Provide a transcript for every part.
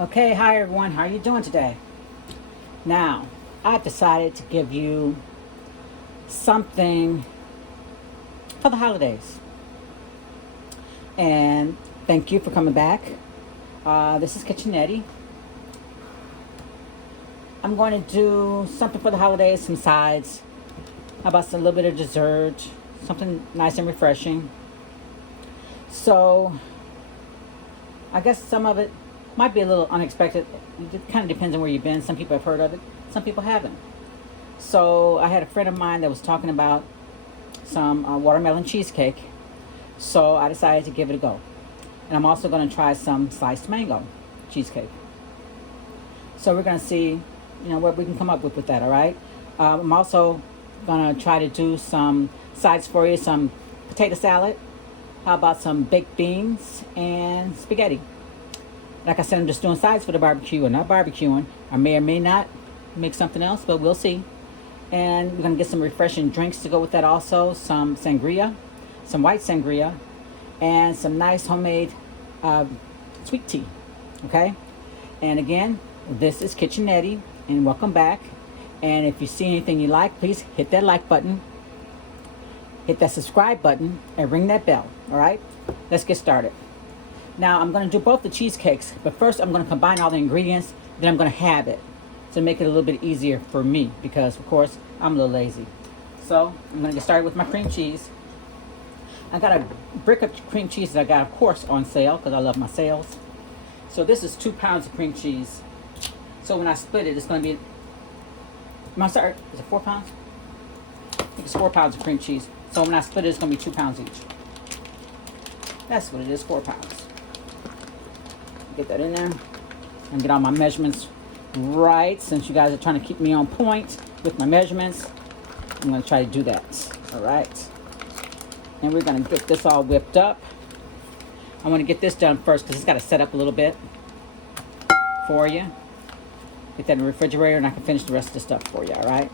Okay, hi everyone. How are you doing today? Now, I've decided to give you something for the holidays. And thank you for coming back. This is Kitchenetti. I'm going to do something for the holidays, some sides. How about a little bit of dessert? Something nice and refreshing. So, I guess some of it might be a little unexpected. It kind of depends on where you've been. Some people have heard of it, some people haven't. So I had a friend of mine that was talking about some watermelon cheesecake. So I decided to give it a go. And I'm also going to try some sliced mango cheesecake. So we're going to see, what we can come up with that, all right? I'm also going to try to do some sides for you, some potato salad. How about some baked beans and spaghetti? Like I said, I'm just doing sides for the barbecue and not barbecuing. I may or may not make something else, but we'll see. And we're going to get some refreshing drinks to go with that also. Some sangria, some white sangria, and some nice homemade sweet tea. Okay? And again, this is Kitchenetti, and welcome back. And if you see anything you like, please hit that like button, hit that subscribe button, and ring that bell. All right? Let's get started. Now, I'm going to do both the cheesecakes, but first I'm going to combine all the ingredients, then I'm going to halve it to make it a little bit easier for me because, of course, I'm a little lazy. So, I'm going to get started with my cream cheese. I got a brick of cream cheese that I got, of course, on sale because I love my sales. So, this is 2 pounds of cream cheese. So, when I split it, it's going to be, I'm sorry, is it 4 pounds? I think it's 4 pounds of cream cheese. So, when I split it, it's going to be 2 pounds each. That's what it is, 4 pounds. Get that in there and get all my measurements right. Since you guys are trying to keep me on point with my measurements, I'm going to try to do that. All right. And we're going to get this all whipped up. I want to get this done first because it's got to set up a little bit for you. Get that in the refrigerator and I can finish the rest of the stuff for you. All right.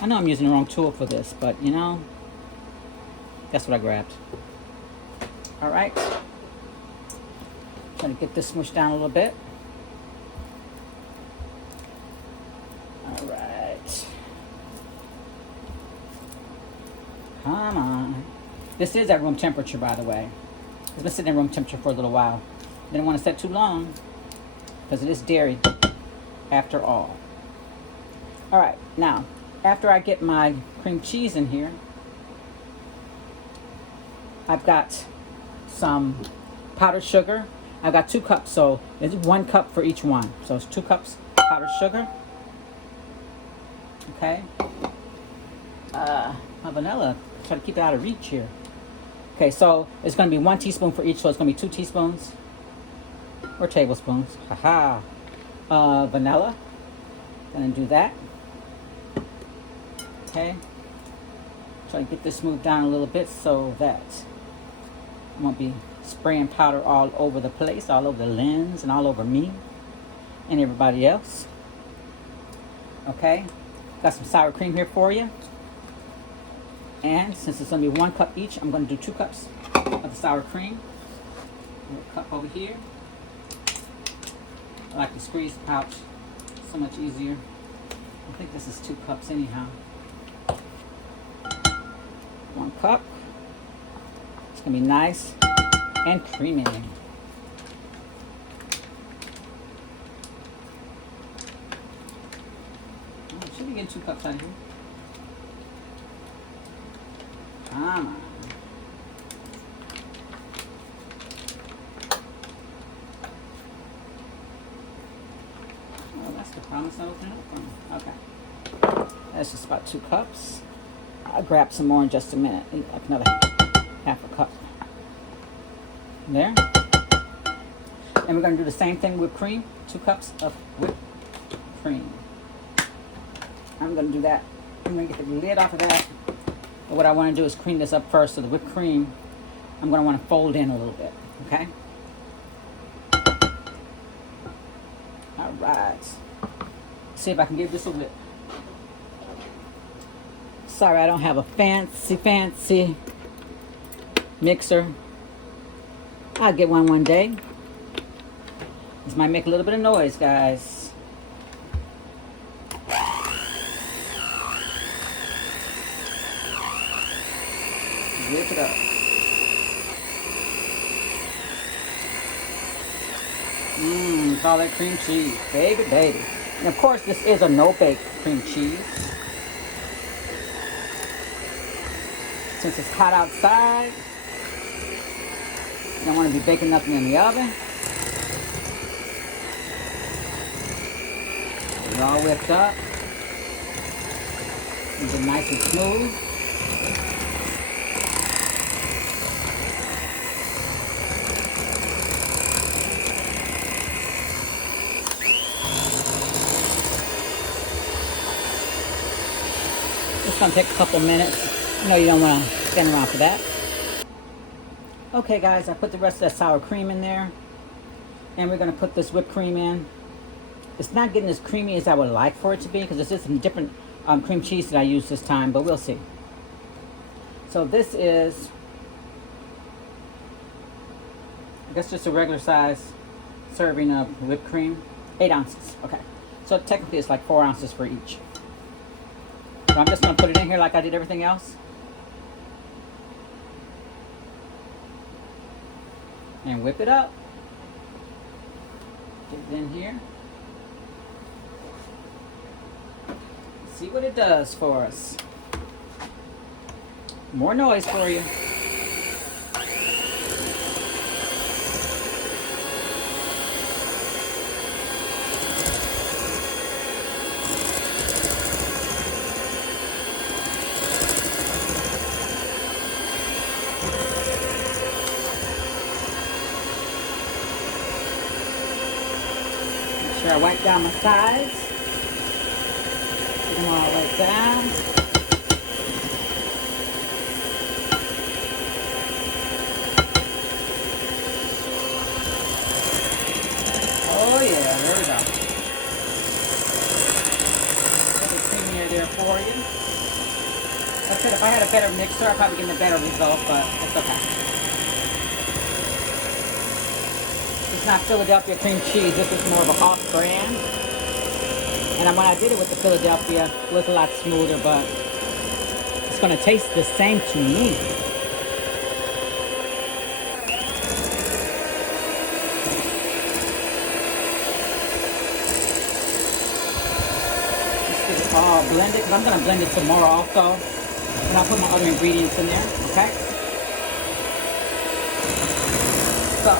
I know I'm using the wrong tool for this, but that's what I grabbed. All right. Trying to get this smushed down a little bit. All right. Come on. This is at room temperature, by the way. It's been sitting at room temperature for a little while. Didn't want to set too long because it is dairy after all. All right. Now, after I get my cream cheese in here, I've got some powdered sugar. I've got 2 cups, so it's 1 cup for each one. So it's 2 cups powdered sugar. Okay. My vanilla, try to keep it out of reach here. Okay, so it's going to be 1 teaspoon for each, so it's going to be 2 teaspoons or tablespoons. Haha. Vanilla. Gonna do that. Okay. Try to get this moved down a little bit so that I won't be spraying powder all over the place, all over the lens and all over me and everybody else. Okay, got some sour cream here for you. And since it's going to be 1 cup each, I'm going to do 2 cups of the sour cream. A cup over here. I like to squeeze the pouch, so much easier. I think this is 2 cups anyhow. 1 cup. It's going to be nice and creamy. Should we get 2 cups out of here? Come on. Oh, that's the promise I opened it up from. Okay. That's just about 2 cups. I'll grab some more in just a minute. Like another half a cup. There. And we're going to do the same thing with cream. 2 cups of whipped cream. I'm going to do that. I'm going to get the lid off of that. But what I want to do is cream this up first. So the whipped cream, I'm going to want to fold in a little bit. Okay? All right. See if I can give this a whip. Sorry, I don't have a fancy mixer. I'll get one day. This might make a little bit of noise, guys. Whip it up. Mmm, all that cream cheese. Baby, baby. And of course, this is a no-bake cream cheese. Since it's hot outside, you don't want to be baking nothing in the oven. It's all whipped up. It's nice and smooth. It's going to take a couple minutes. You know you don't want to stand around for that. Okay guys, I put the rest of that sour cream in there. And we're going to put this whipped cream in. It's not getting as creamy as I would like for it to be, because this is some different cream cheese that I used this time, but we'll see. So this is, I guess, just a regular size serving of whipped cream. 8 ounces, okay. So technically it's like 4 ounces for each. So I'm just going to put it in here like I did everything else. And whip it up. Get it in here. See what it does for us. More noise for you. Make sure I wipe down my sides. Put them all right down. Oh yeah, there we go. A little creamier there for you. Like I said, if I had a better mixer, I'd probably get a better result, but it's okay. It's not Philadelphia cream cheese. This is more of a off brand. And when I did it with the Philadelphia, it was a lot smoother, but it's going to taste the same to me. Let's get it all blended, because I'm going to blend it some more also. And I'll put my other ingredients in there, okay? So,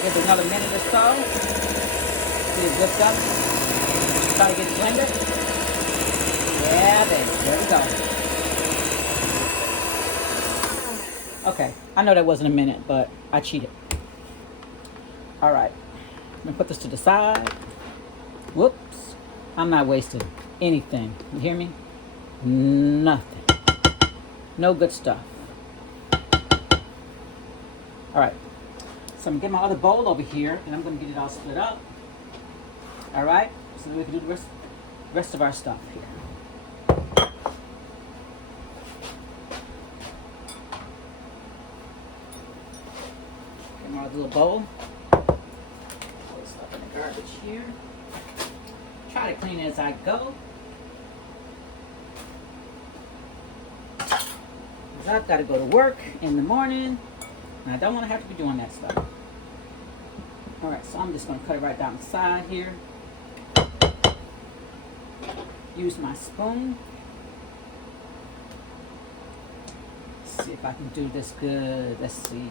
give it another minute or so. Get it whipped up. Try to get it blended. Yeah, baby. There we go. Okay. I know that wasn't a minute, but I cheated. All right. I'm going to put this to the side. Whoops. I'm not wasting anything. You hear me? Nothing. No good stuff. All right. So I'm going to get my other bowl over here, and I'm going to get it all split up. All right? So that we can do the rest of our stuff here. Get my other little bowl. Put stuff in the garbage here. Try to clean it as I go. Because I've got to go to work in the morning, and I don't want to have to be doing that stuff. Alright, so I'm just going to cut it right down the side here. Use my spoon. Let's see if I can do this good. Let's see.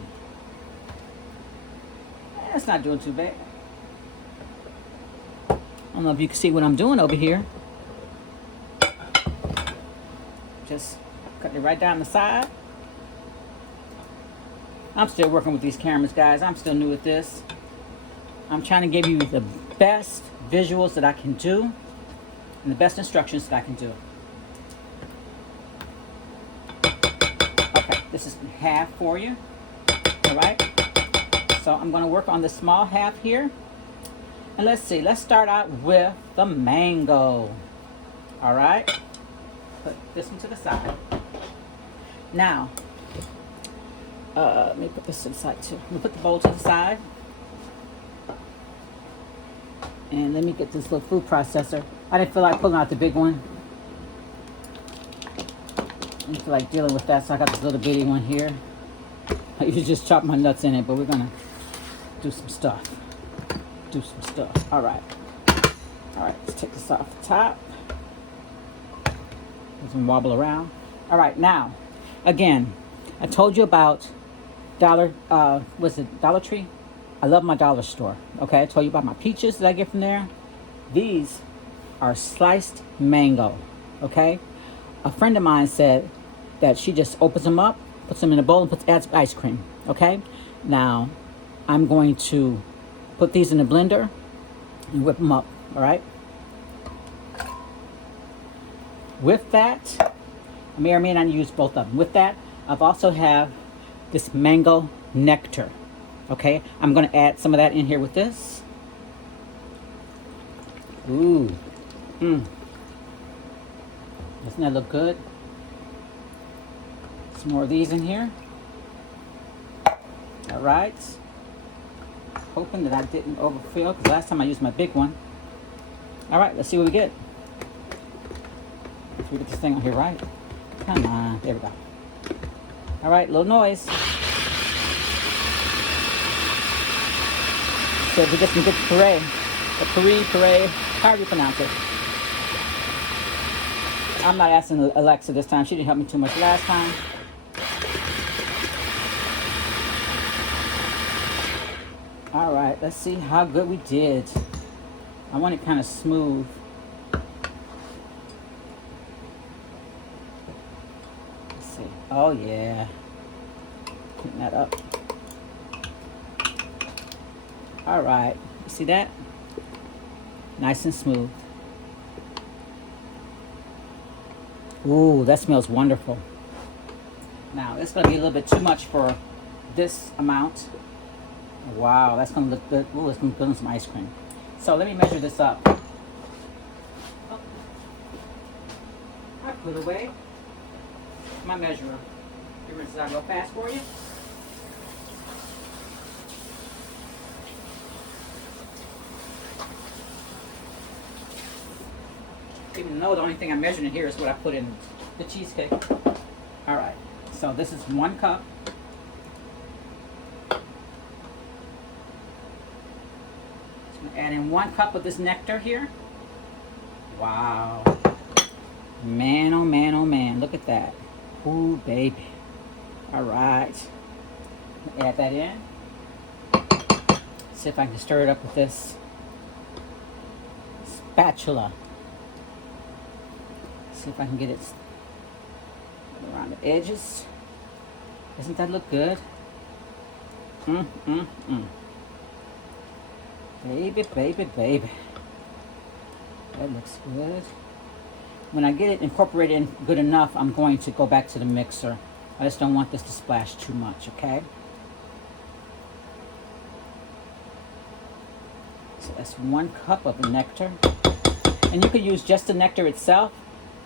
That's not doing too bad. I don't know if you can see what I'm doing over here. Just cut it right down the side. I'm still working with these cameras, guys. I'm still new at this. I'm trying to give you the best visuals that I can do and the best instructions that I can do. Okay, this is half for you. All right. So I'm going to work on the small half here. And let's see. Let's start out with the mango. All right. Put this one to the side. Now, Let me put this to the side too. I'm gonna put the bowl to the side. And let me get this little food processor. I didn't feel like pulling out the big one. I didn't feel like dealing with that, so I got this little bitty one here. I usually just chop my nuts in it, but we're gonna do some stuff. All right, let's take this off the top. Let them wobble around. All right, now, again, I told you about Dollar Tree? I love my dollar store. Okay, I told you about my peaches that I get from there. These are sliced mango. Okay, a friend of mine said that she just opens them up, puts them in a bowl, and adds ice cream. Okay, now I'm going to put these in a blender and whip them up. All right. With that, I may or may not use both of them. With that, I've also have this mango nectar. Okay, I'm going to add some of that in here with this. Ooh. Doesn't that look good? Some more of these in here. All right. Hoping that I didn't overfill, because last time I used my big one. All right, let's see what we get. Let's get this thing on here right. Come on, there we go. All right, little noise. So if we get some good puree, however you pronounce it. I'm not asking Alexa this time. She didn't help me too much last time. All right, let's see how good we did. I want it kind of smooth. Let's see. Oh yeah. Clean that up. All right, you see that? Nice and smooth. Ooh, that smells wonderful. Now, it's gonna be a little bit too much for this amount. Wow, that's gonna look good. Ooh, it's gonna put in some ice cream. So let me measure this up. Oh. I put away my measurer. Does I go fast for you? Even though the only thing I'm measuring here is what I put in the cheesecake. All right, so this is 1 cup. So I'm gonna add in 1 cup of this nectar here. Wow. Man, oh man, oh man, look at that. Ooh, baby. All right, add that in. See if I can stir it up with this spatula. See if I can get it around the edges. Doesn't that look good? Baby, baby, baby. That looks good. When I get it incorporated in good enough, I'm going to go back to the mixer. I just don't want this to splash too much, okay? So that's 1 cup of the nectar. And you could use just the nectar itself.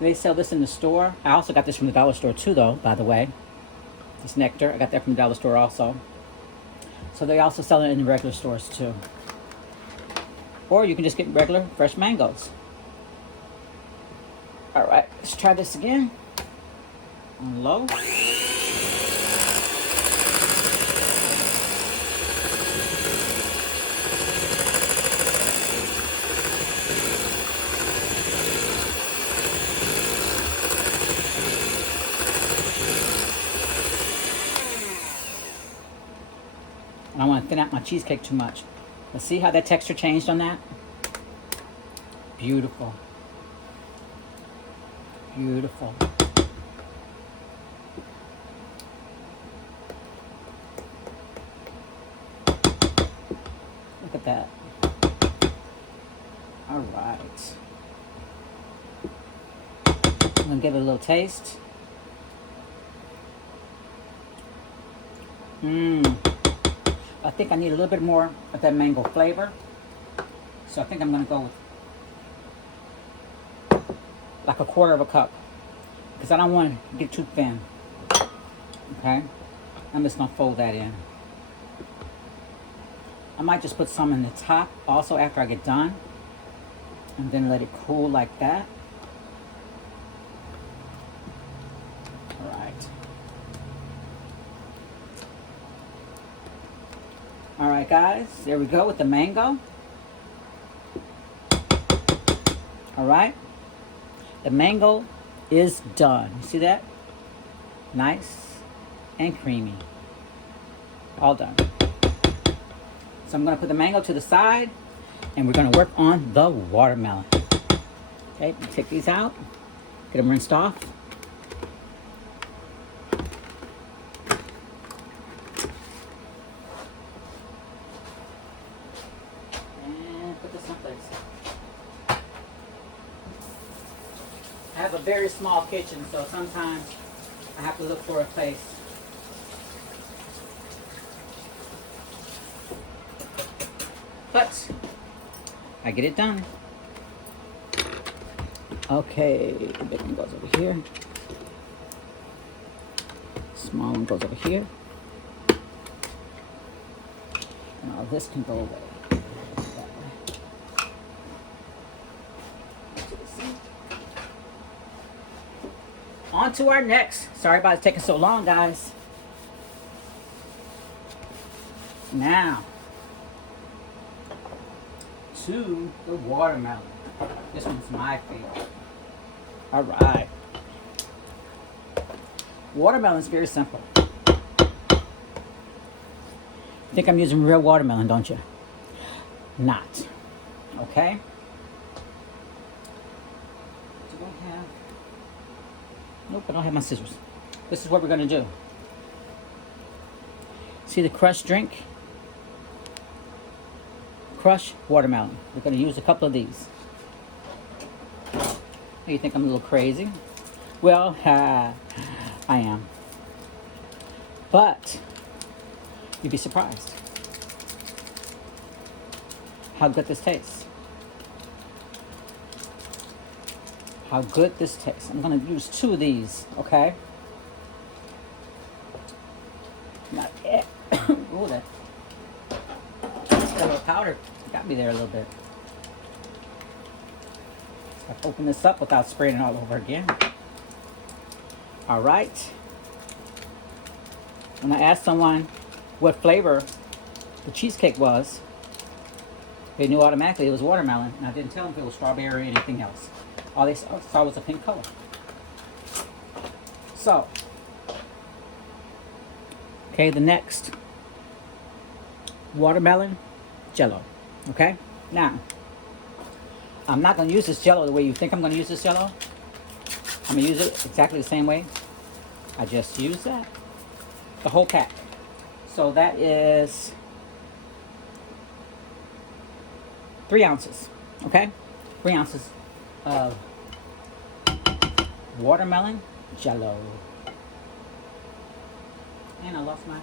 They sell this in the store. I also got this from the dollar store too, though, by the way. This nectar, I got that from the dollar store also. So they also sell it in the regular stores too. Or you can just get regular fresh mangoes. All right, let's try this again. On low. I don't want to thin out my cheesecake too much. Let's see how that texture changed on that. Beautiful. Beautiful. Look at that. All right. I'm going to give it a little taste. I think I need a little bit more of that mango flavor. So I think I'm going to go with like a 1/4 cup. Because I don't want to get too thin. Okay? I'm just gonna fold that in. I might just put some in the top also after I get done, and then let it cool like that. All right. All right, guys, there we go with the mango. All right, the mango is done. You see that? Nice and creamy. All done. So I'm gonna put the mango to the side, and we're gonna work on the watermelon. Okay, take these out, get them rinsed off. And put this someplace. I have a very small kitchen, so sometimes I have to look for a place. But I get it done. Okay, the big one goes over here. Small one goes over here. Now this can go away. On to our next. Sorry about it taking so long, guys. Now, to the watermelon. This one's my favorite. All right. Watermelon is very simple. You think I'm using real watermelon, don't you? Not. Okay? Do I have... Nope, I don't have my scissors. This is what we're going to do. See the crushed drink? Crushed watermelon. We're going to use a couple of these. You think I'm a little crazy? Well, I am. But you'd be surprised how good this tastes. How good this tastes. I'm going to use 2 of these, okay? Not yet. Ooh, that little powder got me there a little bit. I've opened this up without spraying it all over again. All right. When I asked someone what flavor the cheesecake was, they knew automatically it was watermelon, and I didn't tell them if it was strawberry or anything else. All they saw was a pink color. So, okay, the next watermelon Jello. Okay, now I'm not going to use this Jello the way you think I'm going to use this Jello. I'm going to use it exactly the same way. I just use that, the whole pack. So that is 3 ounces. Okay, 3 ounces of watermelon Jello. And I lost my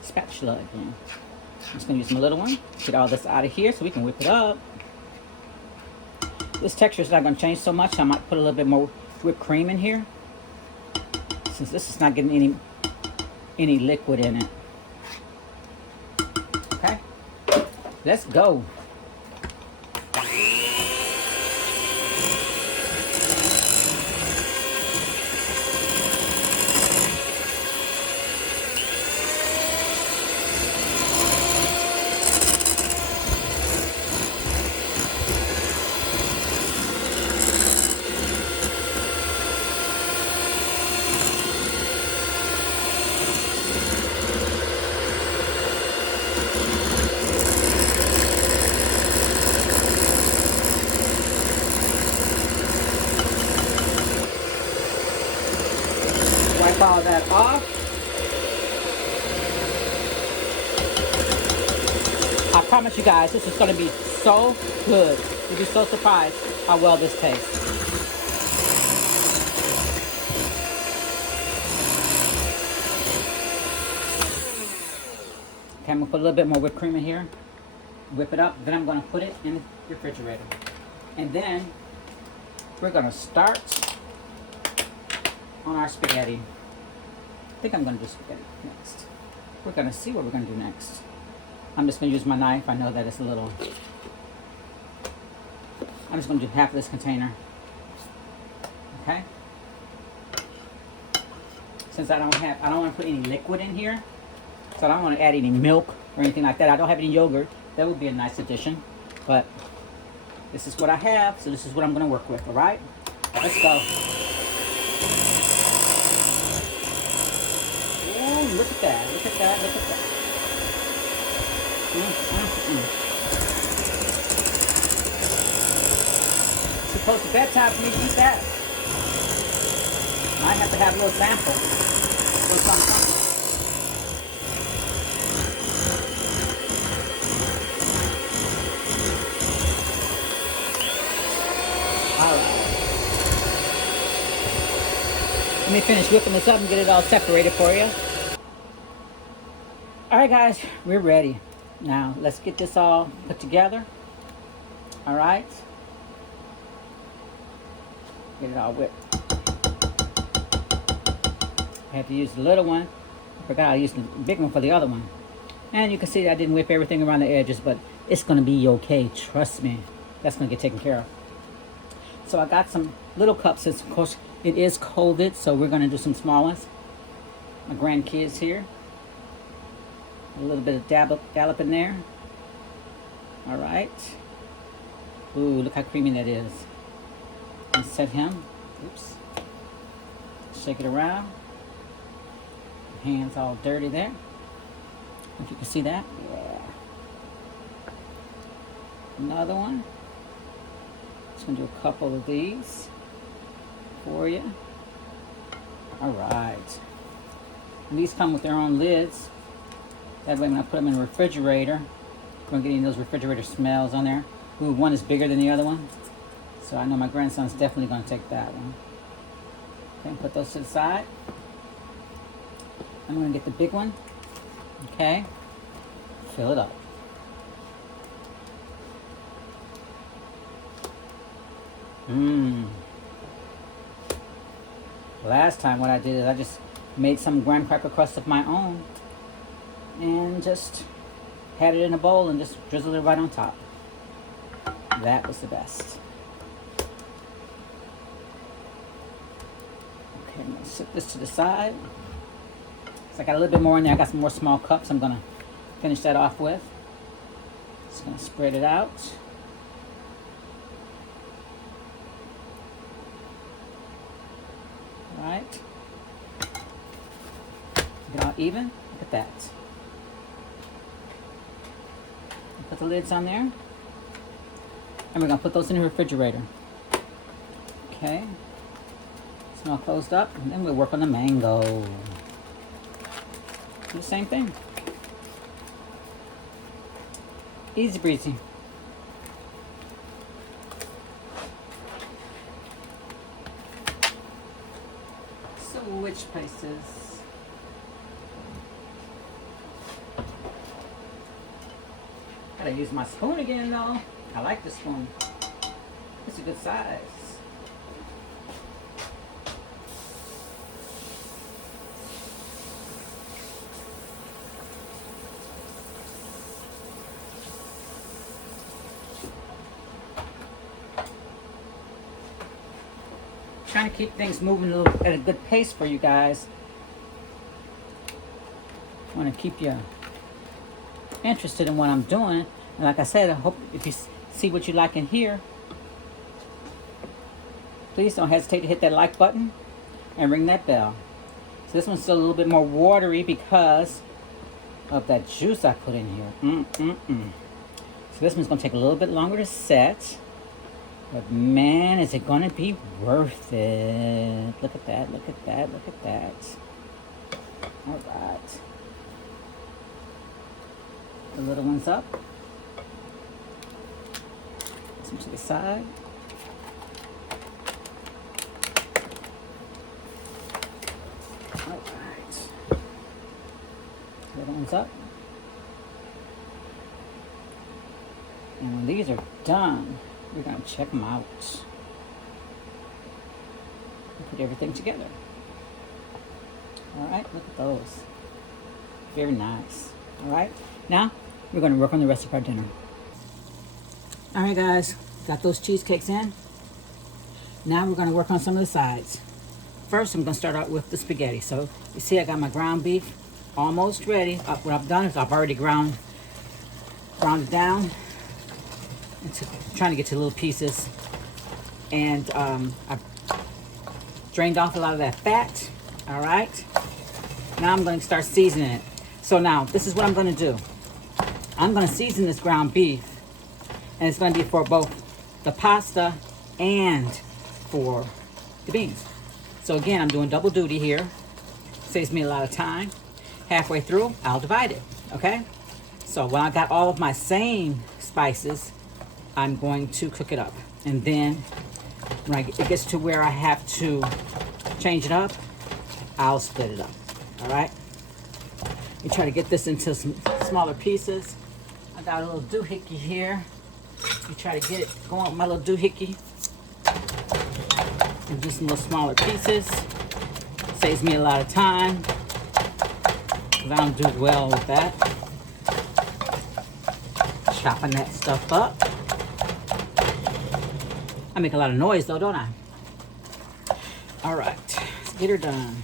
spatula again. I'm just going to use my little one. Get all this out of here so we can whip it up. This texture is not going to change so much. I might put a little bit more whipped cream in here, since this is not getting any liquid in it. Okay, let's go. Wipe all that off. I promise you guys, this is going to be so good. You'll be so surprised how well this tastes. Okay, I'm going to put a little bit more whipped cream in here. Whip it up. Then I'm going to put it in the refrigerator. And then we're going to start on our spaghetti. think I'm going to do spaghetti next. We're going to see what we're going to do next. I'm just going to use my knife. I know that it's a little... I'm just going to do half of this container. Okay? Since I don't want to put any liquid in here, so I don't want to add any milk or anything like that. I don't have any yogurt. That would be a nice addition. But this is what I have, so this is what I'm going to work with, all right? Let's go. Ooh, look at that, look at that, look at that. It's close to bedtime for me to eat that. I have to have a little sample. A little something. Let me finish whipping this up and get it all separated for you. Alright guys, we're ready. Now, let's get this all put together. Alright. Get it all whipped. I had to use the little one. I forgot I used the big one for the other one. And you can see I didn't whip everything around the edges, but it's going to be okay. Trust me. That's going to get taken care of. So I got some little cups, since of course it is COVID, so we're going to do some small ones. My grandkids here. A little bit of dollop in there. All right. Ooh, look how creamy that is. And set him. Oops. Shake it around. Hands all dirty there. If you can see that. Yeah. Another one. Just going to do a couple of these for you. All right. And these come with their own lids. That way when I put them in the refrigerator, I'm going to get any of those refrigerator smells on there. Ooh, one is bigger than the other one. So I know my grandson's definitely going to take that one. Okay, put those to the side. I'm going to get the big one. Okay. Fill it up. Last time what I did is I just made some graham cracker crust of my own and just had it in a bowl and just drizzled it right on top. That was the best. Okay, I'm going to set this to the side. So I got a little bit more in there. I got some more small cups I'm going to finish that off with. Just going to spread it out. All right. Get it all even. Look at that. Put the lids on there. And we're going to put those in the refrigerator. Okay. It's all closed up. And then we'll work on the mango. Do the same thing. Easy breezy. So which places? Gotta use my spoon again though. I like this spoon. It's a good size. Trying to keep things moving at a good pace for you guys. I want to keep you interested in what I'm doing. And like I said, I hope if you see what you like in here, please don't hesitate to hit that like button and ring that bell. So this one's still a little bit more watery because of that juice I put in here. So this one's going to take a little bit longer to set. But man, is it going to be worth it. Look at that, look at that, look at that. All right. The little one's up. This one to the side. All right. Little one's up. And when these are done, we're going to check them out. And put everything together. All right, look at those. Very nice. All right, now we're going to work on the rest of our dinner. All right, guys, got those cheesecakes in. Now we're going to work on some of the sides. First, I'm going to start out with the spaghetti. So you see I got my ground beef almost ready. What I've done is I've already ground it down. Trying to get to little pieces. And I've drained off a lot of that fat. All right. Now I'm going to start seasoning it. So now this is what I'm going to do. I'm going to season this ground beef. And it's going to be for both the pasta and for the beans. So again, I'm doing double duty here. Saves me a lot of time. Halfway through, I'll divide it, okay? So when I got all of my same spices, I'm going to cook it up. And then when it gets to where I have to change it up, I'll split it up, all right? We try to get this into some smaller pieces. I got a little doohickey here. You try to get it going with my little doohickey. And just little smaller pieces. Saves me a lot of time. Because I don't do well with that. Chopping that stuff up. I make a lot of noise though, don't I? All right, let's get her done.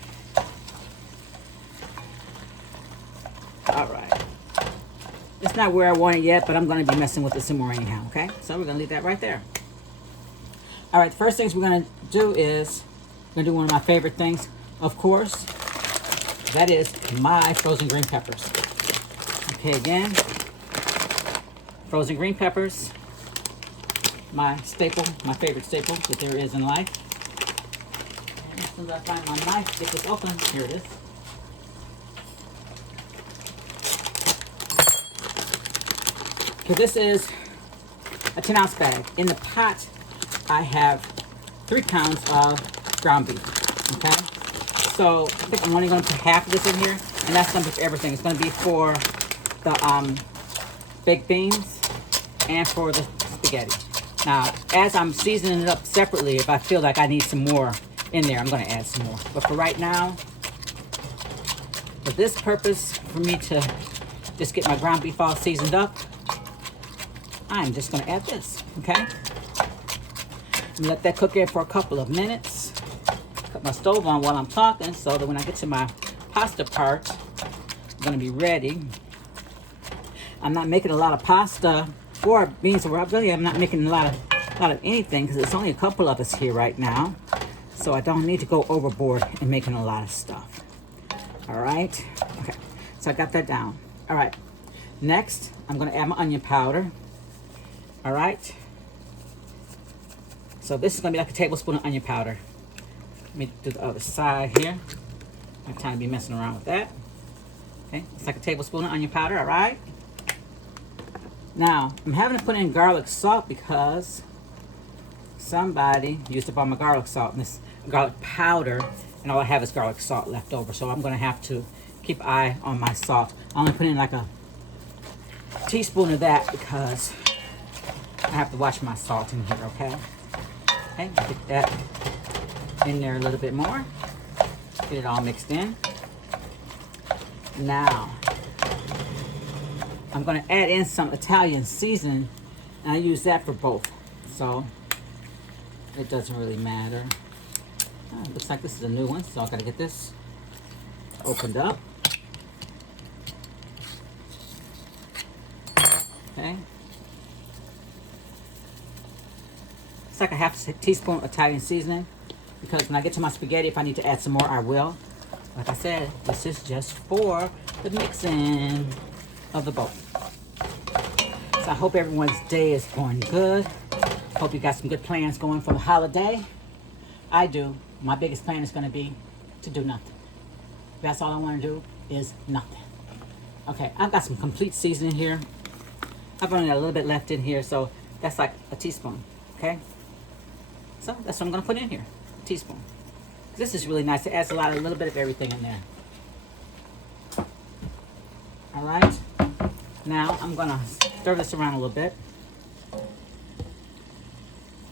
All right. It's not where I want it yet, but I'm going to be messing with it some more anyhow, okay? So we're going to leave that right there. All right, the first things we're going to do is we're going to do one of my favorite things, of course. That is my frozen green peppers. Okay, again, frozen green peppers, my staple, my favorite staple that there is in life. And as soon as I find my knife, get this open. Here it is. Okay, this is a 10-ounce bag. In the pot, I have 3 pounds of ground beef, okay? So I think I'm only going to put half of this in here, and that's going to be for everything. It's going to be for the baked beans and for the spaghetti. Now, as I'm seasoning it up separately, if I feel like I need some more in there, I'm going to add some more. But for right now, for this purpose, for me to just get my ground beef all seasoned up, I'm just going to add this, okay? Let that cook in for a couple of minutes. Cut my stove on while I'm talking so that when I get to my pasta part, I'm going to be ready. I'm not making a lot of pasta or beans, or really I'm not making a lot of anything because it's only a couple of us here right now. So I don't need to go overboard in making a lot of stuff. All right. Okay. So I got that down. All right. Next, I'm going to add my onion powder. All right. So this is going to be like a tablespoon of onion powder. Let me do the other side here. I have time to be messing around with that. Okay, it's like a tablespoon of onion powder, all right? Now, I'm having to put in garlic salt because somebody used up all my garlic salt and this garlic powder, and all I have is garlic salt left over. So I'm going to have to keep an eye on my salt. I only put in like a teaspoon of that because I have to watch my salt in here, okay? Okay, get that in there a little bit more. Get it all mixed in. Now, I'm going to add in some Italian seasoning, and I use that for both. So, it doesn't really matter. Looks like this is a new one, so I've got to get this opened up. Okay. It's like a half teaspoon of Italian seasoning, because when I get to my spaghetti, if I need to add some more, I will. Like I said, this is just for the mixing of the both. So I hope everyone's day is going good. Hope you got some good plans going for the holiday. I do. My biggest plan is going to be to do nothing. That's all I want to do is nothing. Okay, I've got some complete seasoning here. I've only got a little bit left in here, so that's like a teaspoon, okay? So that's what I'm going to put in here, a teaspoon. This is really nice. It adds a little bit of everything in there. All right. Now I'm going to stir this around a little bit.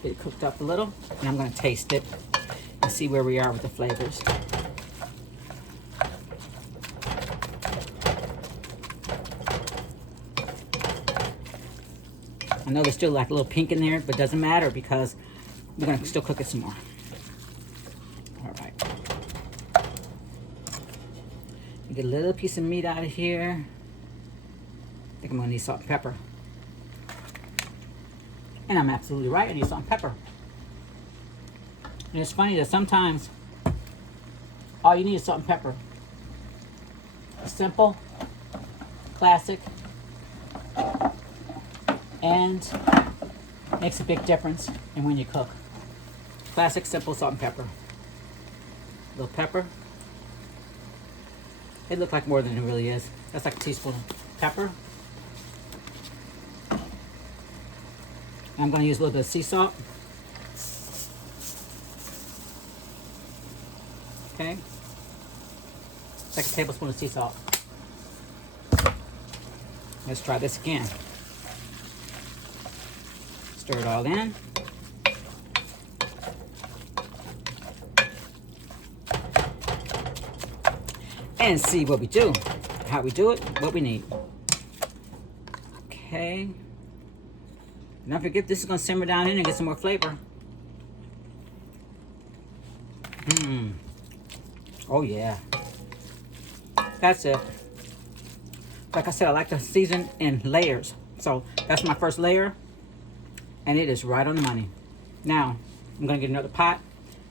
Get it cooked up a little, and I'm going to taste it and see where we are with the flavors. I know there's still like a little pink in there, but it doesn't matter because we're gonna still cook it some more. All right. Get a little piece of meat out of here. I think I'm gonna need salt and pepper. And I'm absolutely right, I need salt and pepper. And it's funny that sometimes all you need is salt and pepper. It's simple, classic, and makes a big difference in when you cook. Classic, simple salt and pepper. A little pepper. It looked like more than it really is. That's like a teaspoon of pepper. And I'm going to use a little bit of sea salt. Okay. It's like a tablespoon of sea salt. Let's try this again. Stir it all in. And see what we do. How we do it, what we need. Okay. Don't forget this is going to simmer down in and get some more flavor. Oh yeah. That's it. Like I said, I like to season in layers. So that's my first layer. And it is right on the money. Now, I'm going to get another pot.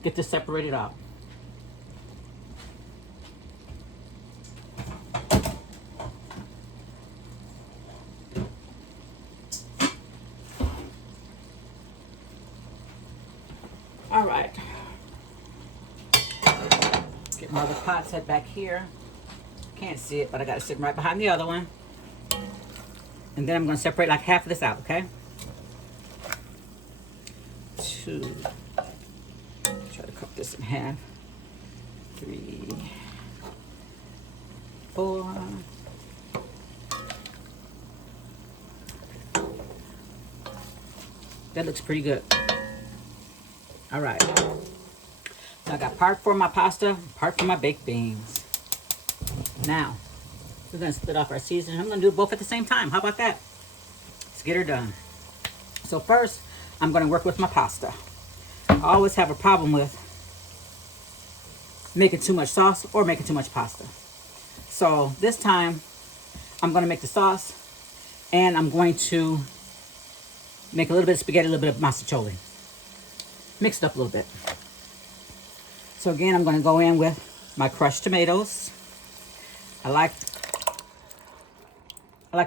Get this separated out. All right. Get my other pot set back here. Can't see it, but I got it sitting right behind the other one. And then I'm going to separate like half of this out, okay? 2. Try to cut this in half. 3, 4. That looks pretty good. All right. Now I got part for my pasta, part for my baked beans. Now, we're gonna split off our seasoning. I'm gonna do both at the same time. How about that? Let's get her done. So first, I'm gonna work with my pasta. I always have a problem with making too much sauce or making too much pasta. So this time, I'm gonna make the sauce and I'm going to make a little bit of spaghetti, a little bit of Mostaccioli. Mix it up a little bit. So again, I'm gonna go in with my crushed tomatoes. I like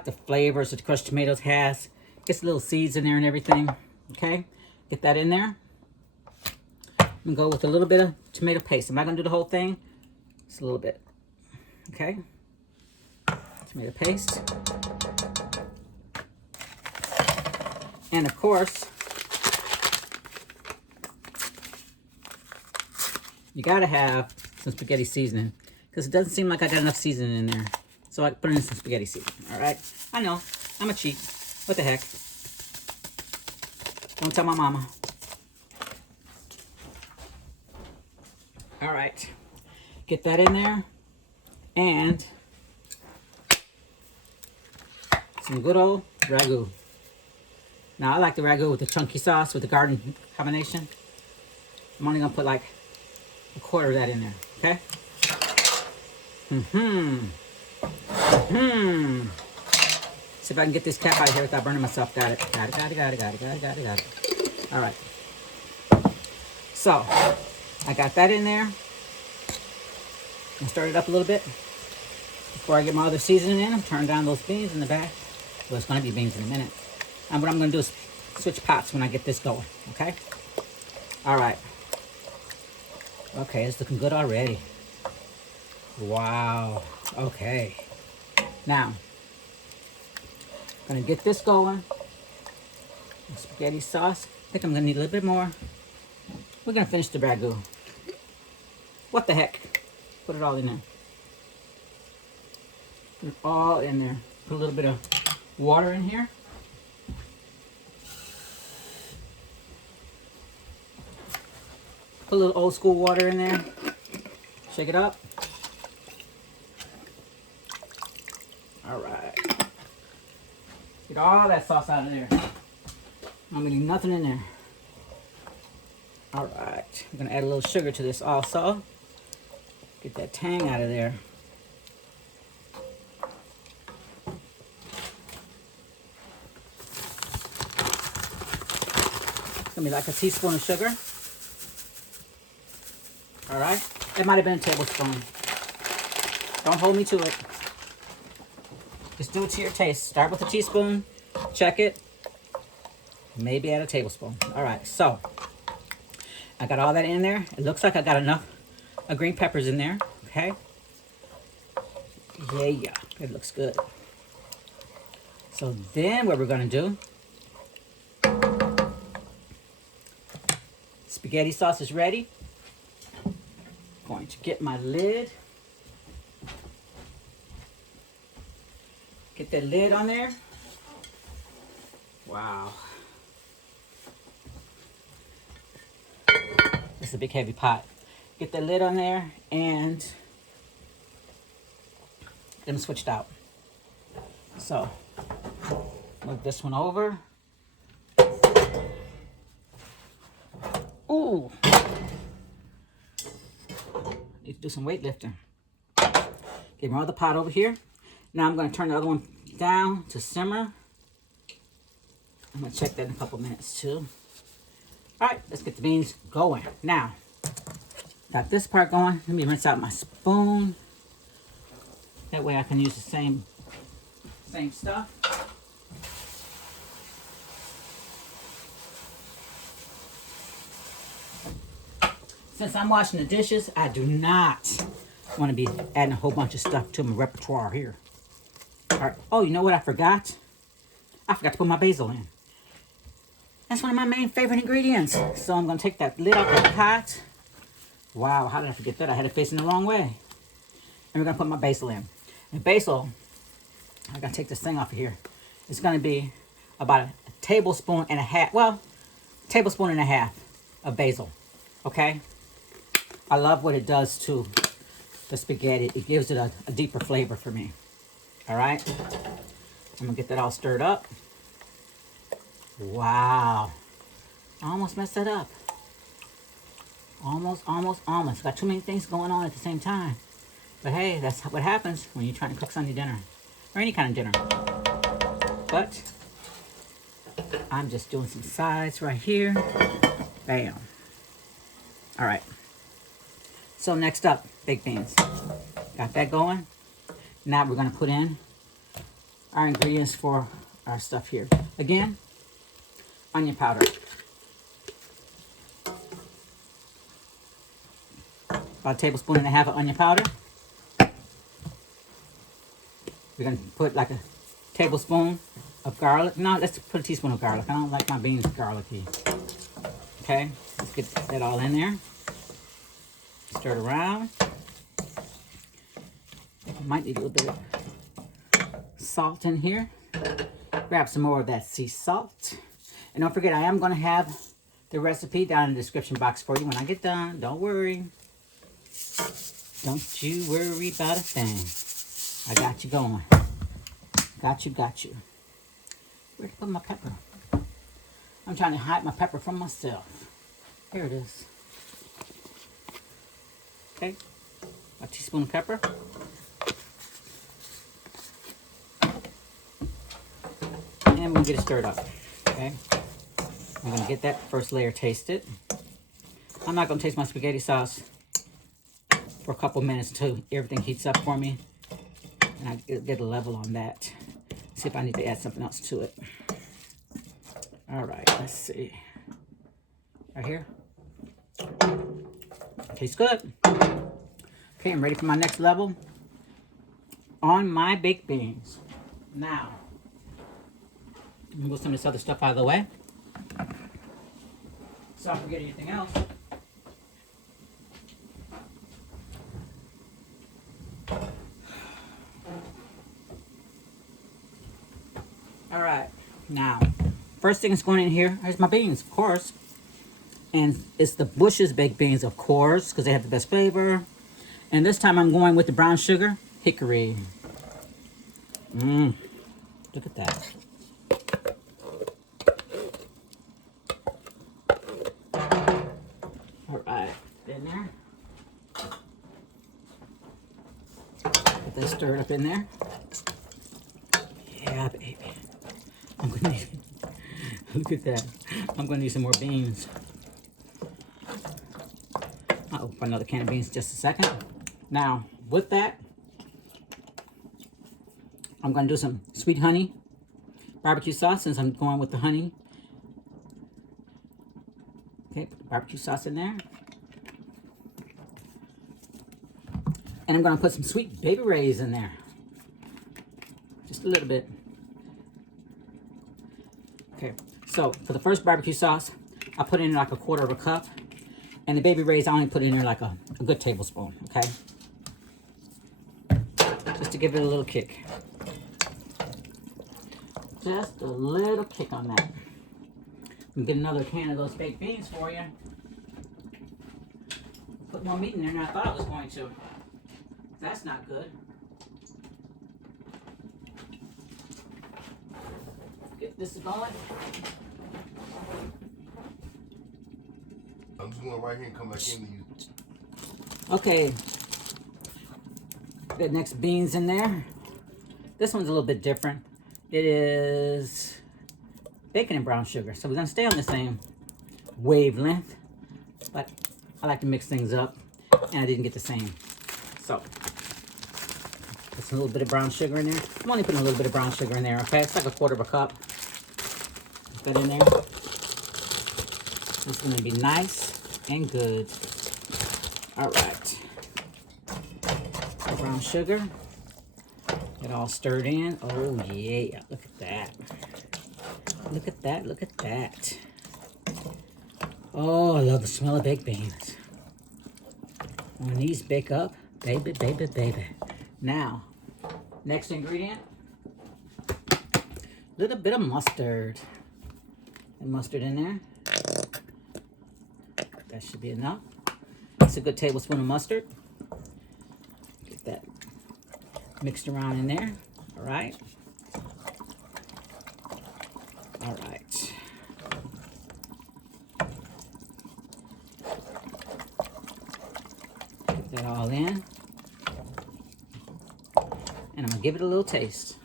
the flavors that the crushed tomatoes has. Gets little seeds in there and everything. Okay, get that in there. I'm gonna go with a little bit of tomato paste. I'm not gonna do the whole thing. Just a little bit. Okay. Tomato paste. And of course, you gotta have some spaghetti seasoning because it doesn't seem like I got enough seasoning in there. So I put in some spaghetti seasoning, all right? I know, I'm a cheat. What the heck? Don't tell my mama. All right, get that in there. And some good old ragu. Now I like the ragu with the chunky sauce with the garden combination. I'm only gonna put like a quarter of that in there, okay? See if I can get this cap out of here without burning myself. Got it. Got it. All right. So, I got that in there. I'll stir it up a little bit. Before I get my other seasoning in, I'm turning down those beans in the back. Well, it's gonna be beans in a minute. And what I'm gonna do is switch pots when I get this going, okay? All right. Okay, it's looking good already. Wow. Okay. Now, I'm gonna get this going. Spaghetti sauce. I think I'm gonna need a little bit more. We're gonna finish the ragu. What the heck? Put it all in there. Put it all in there. Put a little bit of water in here. Put a little old school water in there. Shake it up. All right. Get all that sauce out of there. I'm gonna leave nothing in there. All right, I'm gonna add a little sugar to this also. Get that tang out of there. It's gonna be like a teaspoon of sugar. All right, it might have been a tablespoon. Don't hold me to it. Just do it to your taste. Start with a teaspoon, check it, maybe add a tablespoon. All right, so I got all that in there. It looks like I got enough green peppers in there, okay? Yeah, it looks good. So then what we're gonna do, spaghetti sauce is ready. Going to get my lid. Get that lid on there. Wow. It's a big heavy pot. Get the lid on there and then switched out. So move this one over. Ooh. Need to do some weightlifting. Get my other pot over here. Now I'm going to turn the other one down to simmer. I'm going to check that in a couple minutes too. All right, let's get the beans going. Now, got this part going. Let me rinse out my spoon. That way I can use the same stuff. Since I'm washing the dishes, I do not want to be adding a whole bunch of stuff to my repertoire here. All right. Oh, you know what I forgot? I forgot to put my basil in. That's one of my main favorite ingredients. So I'm going to take that lid off the pot. Wow, how did I forget that? I had it facing the wrong way. And we're going to put my basil in. And basil, I got to take this thing off of here. It's going to be about a tablespoon and a half. Well, tablespoon and a half of basil. Okay? I love what it does to the spaghetti. It gives it a deeper flavor for me. All right? I'm going to get that all stirred up. Wow. I almost messed that up. Almost. Got too many things going on at the same time. But hey, that's what happens when you're trying to cook Sunday dinner. Or any kind of dinner. But I'm just doing some sides right here. Bam. All right. So next up, baked beans. Got that going. Now we're going to put in our ingredients for our stuff here. Again, onion powder. About a tablespoon and a half of onion powder. We're going to put like a tablespoon of garlic. No, let's put a teaspoon of garlic. I don't like my beans garlicky. Okay, let's get that all in there. Stir it around. Might need a little bit of salt in here. Grab some more of that sea salt. And don't forget, I am going to have the recipe down in the description box for you when I get done. Don't worry. Don't you worry about a thing. I got you going. Got you. Where'd I put my pepper? I'm trying to hide my pepper from myself. Here it is. Okay. A teaspoon of pepper. And we'll get it stirred up. Okay. I'm going to get that first layer tasted. I'm not going to taste my spaghetti sauce for a couple minutes until everything heats up for me. And I get a level on that. See if I need to add something else to it. All right, let's see. Right here. Tastes good. Okay, I'm ready for my next level on my baked beans. Now, I'm gonna move some of this other stuff out of the way so I don't forget anything else. All right, now, first thing that's going in here is my beans, of course. And it's the Bush's baked beans, of course, because they have the best flavor. And this time I'm going with the brown sugar, hickory. Look at that. Stir it up in there. Yeah, baby. I'm gonna need, look at that. I'm gonna need some more beans. I'll open another can of beans in just a second. Now, with that, I'm gonna do some sweet honey barbecue sauce since I'm going with the honey. Okay, put the barbecue sauce in there. And I'm gonna put some sweet baby rays in there. Just a little bit. Okay, so for the first barbecue sauce, I put in like 1/4 cup. And the baby rays, I only put in there like a good tablespoon, okay? Just to give it a little kick. Just a little kick on that. And get another can of those baked beans for you. Put more meat in there than I thought I was going to. That's not good. Get this going. I'm just going right here and come back into you. Okay. Got next beans in there. This one's a little bit different. It is bacon and brown sugar. So we're going to stay on the same wavelength. But I like to mix things up. And I didn't get the same. So, put a little bit of brown sugar in there. I'm only putting a little bit of brown sugar in there, okay? It's like 1/4 cup. Put that in there. It's going to be nice and good. All right. Brown sugar. Get all stirred in. Oh, yeah. Look at that. Look at that. Look at that. Oh, I love the smell of baked beans. When these bake up, baby, baby, baby. Now, next ingredient. A little bit of mustard. And mustard in there. That should be enough. It's a good tablespoon of mustard. Get that mixed around in there. All right. All right. Get that all in. And I'm going to give it a little taste.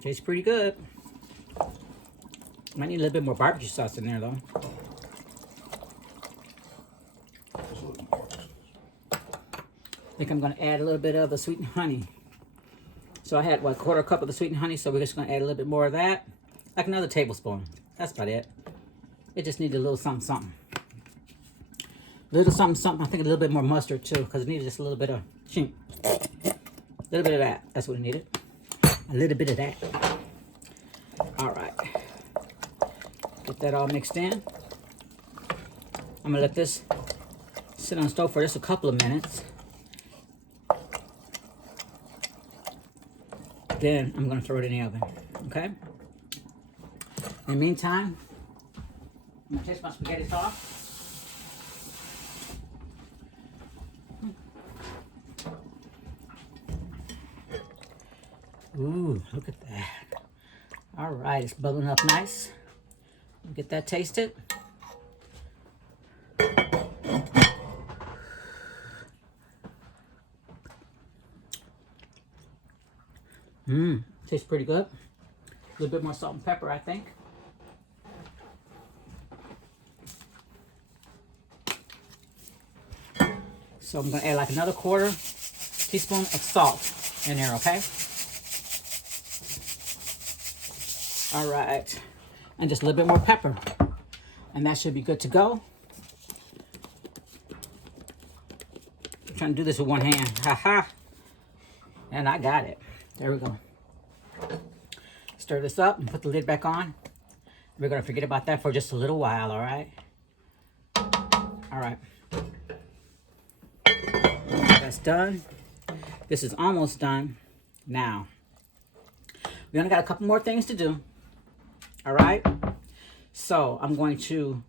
Tastes pretty good. Might need a little bit more barbecue sauce in there though. I think I'm gonna add a little bit of the sweetened honey. So I had what, 1/4 cup of the sweetened honey, so we're just gonna add a little bit more of that. Like another tablespoon. That's about it. It just needed a little something, something. Little something, something. I think a little bit more mustard too, because it needed just a little bit of chink. A little bit of that. That's what it needed. A little bit of that. All right. Get that all mixed in. I'm gonna let this sit on the stove for just a couple of minutes. Then I'm gonna throw it in the oven. Okay? In the meantime, I'm gonna taste my spaghetti sauce. Ooh, look at that. All right, it's bubbling up nice. Get that tasted. Tastes pretty good. A little bit more salt and pepper, I think. So I'm gonna add like another 1/4 teaspoon of salt in there, okay? All right, and just a little bit more pepper. And that should be good to go. I'm trying to do this with one hand, ha. And I got it. There we go. Stir this up and put the lid back on. We're gonna forget about that for just a little while, all right? All right. That's done. This is almost done. Now, we only got a couple more things to do. All right, so I'm going to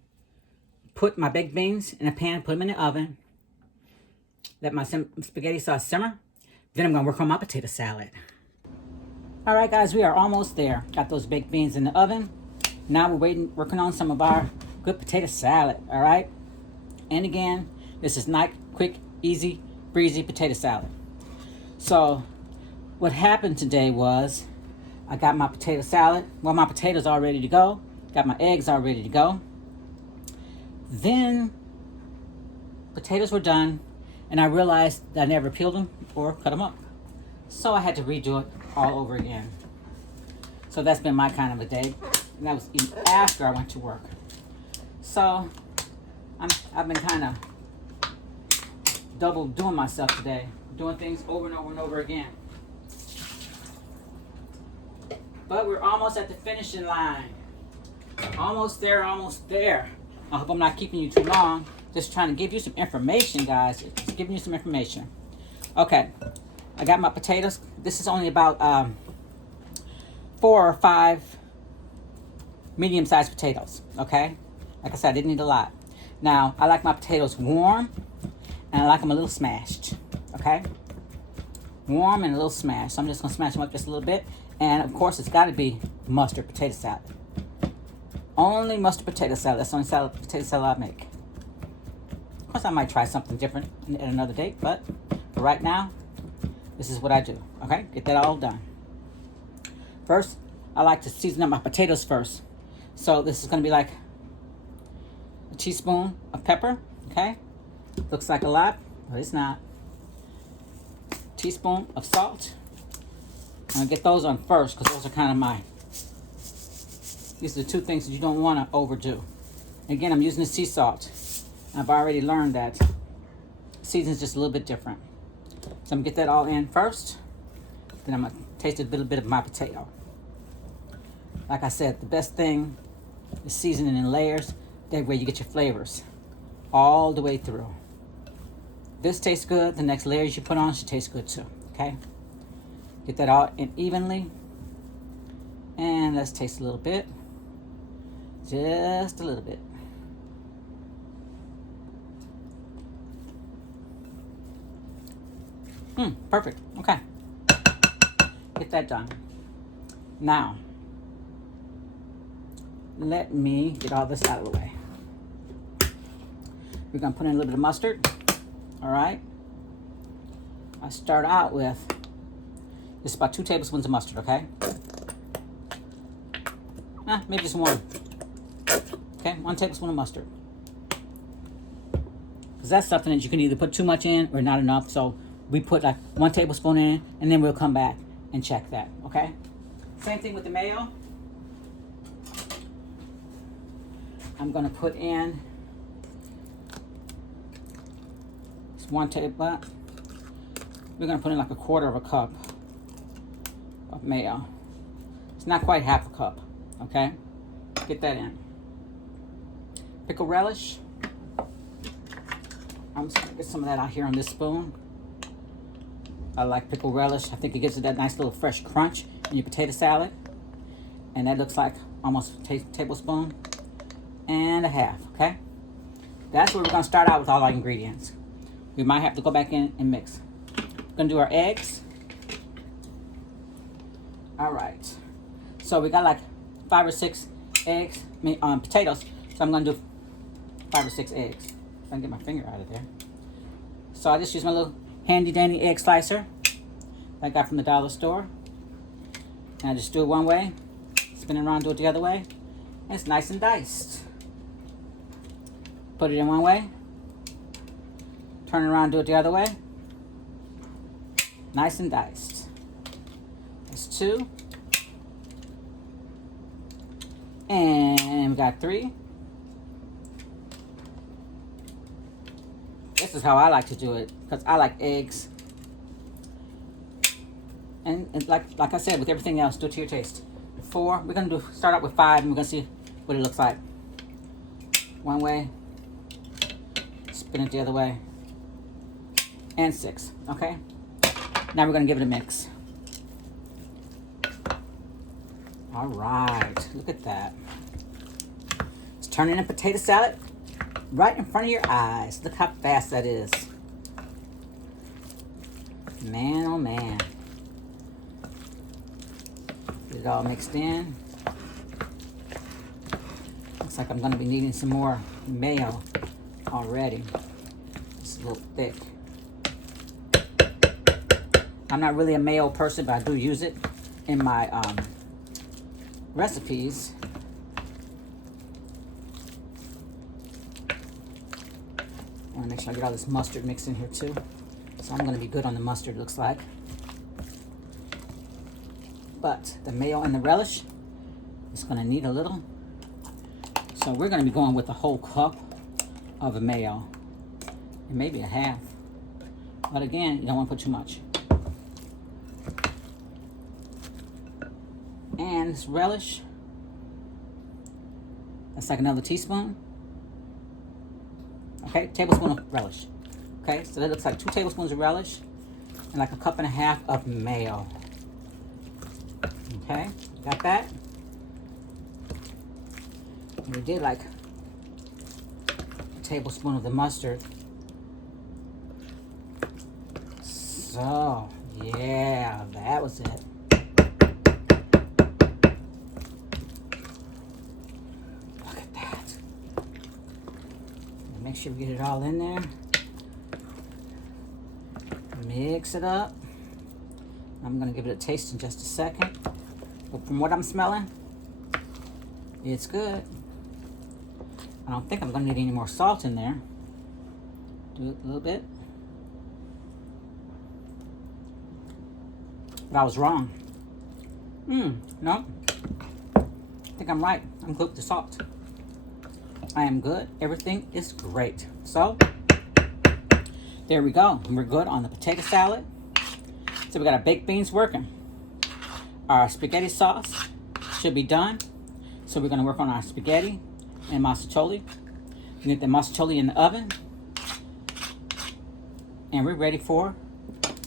put my baked beans in a pan, put them in the oven, let my spaghetti sauce simmer. Then I'm going to work on my potato salad. All right, guys, we are almost there. Got those baked beans in the oven. Now we're working on some of our good potato salad, all right? And again, this is not quick, easy, breezy potato salad. So what happened today was I got my potato salad. Well, my potatoes all ready to go. Got my eggs all ready to go. Then potatoes were done, and I realized that I never peeled them or cut them up. So I had to redo it all over again. So that's been my kind of a day. And that was even after I went to work. So I've been kind of double doing myself today. Doing things over and over and over again. But we're almost at the finishing line. Almost there, almost there. I hope I'm not keeping you too long. Just trying to give you some information, guys. Just giving you some information. Okay, I got my potatoes. This is only about 4 or 5 medium-sized potatoes, okay? Like I said, I didn't need a lot. Now, I like my potatoes warm, and I like them a little smashed, okay? Warm and a little smashed. So I'm just going to smash them up just a little bit. And, of course, it's got to be mustard potato salad. Only mustard potato salad. That's the only potato salad I make. Of course, I might try something different at another date, but for right now, this is what I do, okay? Get that all done. First, I like to season up my potatoes first. So this is going to be like a teaspoon of pepper, okay? Looks like a lot, but it's not. Teaspoon of salt. I'm going to get those on first because those are kind of these are the 2 things that you don't want to overdo. Again, I'm using the sea salt. I've already learned that season's just a little bit different. So I'm going to get that all in first. Then I'm going to taste a little bit of my potato. Like I said, the best thing is seasoning in layers. That way you get your flavors all the way through. This tastes good. The next layers you put on should taste good too. Okay? Get that all in evenly. And let's taste a little bit. Just a little bit. Perfect. Okay. Get that done. Now, let me get all this out of the way. We're going to put in a little bit of mustard. All right. I start out with just about 2 tablespoons of mustard, okay? Maybe just 1. Okay, 1 tablespoon of mustard. Because that's something that you can either put too much in or not enough. So we put like 1 tablespoon in, and then we'll come back and check that, okay? Same thing with the mayo. I'm going to put in just 1 tablespoon. We're going to put in like 1/4 cup of mayo. It's not quite 1/2 cup, okay? Get that in. Pickle relish. I'm just going to get some of that out here on this spoon. I like pickle relish. I think it gives it that nice little fresh crunch in your potato salad. And that looks like almost a tablespoon and a half, okay? That's where we're going to start out with all our ingredients. We might have to go back in and mix. We're going to do our eggs. All right. So we got like 5 or 6 eggs, potatoes. So I'm going to do 5 or 6 eggs. If I can get my finger out of there. So I just use my little handy dandy egg slicer that I got from the dollar store. And I just do it one way, spin it around, do it the other way. And it's nice and diced. Put it in one way, turn it around, do it the other way. Nice and diced. That's 2. And we got 3. This is how I like to do it because I like eggs. And like I said, with everything else, do it to your taste. 4. We're going to start out with 5, and we're going to see what it looks like. One way. Spin it the other way. And 6. Okay? Now we're going to give it a mix. All right. Look at that. It's turning into potato salad right in front of your eyes. Look how fast that is. Man, oh man. Get it all mixed in. Looks like I'm going to be needing some more mayo already. It's a little thick. I'm not really a mayo person, but I do use it in my recipes. I want to make sure I get all this mustard mixed in here too. So I'm going to be good on the mustard, looks like. But the mayo and the relish is going to need a little. So we're going to be going with a whole cup of mayo. And maybe a half. But again, you don't want to put too much. And this relish, that's like another teaspoon. Okay, tablespoon of relish. Okay, so that looks like 2 tablespoons of relish and like a cup and a half of mayo. Okay, got that? And we did like a tablespoon of the mustard. So, yeah, that was it. Look at that. And make sure we get it all in there. Mix it up. I'm going to give it a taste in just a second. But from what I'm smelling, it's good. I don't think I'm going to need any more salt in there. Do it a little bit. But I was wrong. No. I think I'm right. I'm good with the salt. I am good. Everything is great. So, there we go. We're good on the potato salad. So we got our baked beans working. Our spaghetti sauce should be done. So we're going to work on our spaghetti and mostaccioli. We get the mostaccioli in the oven. And we're ready for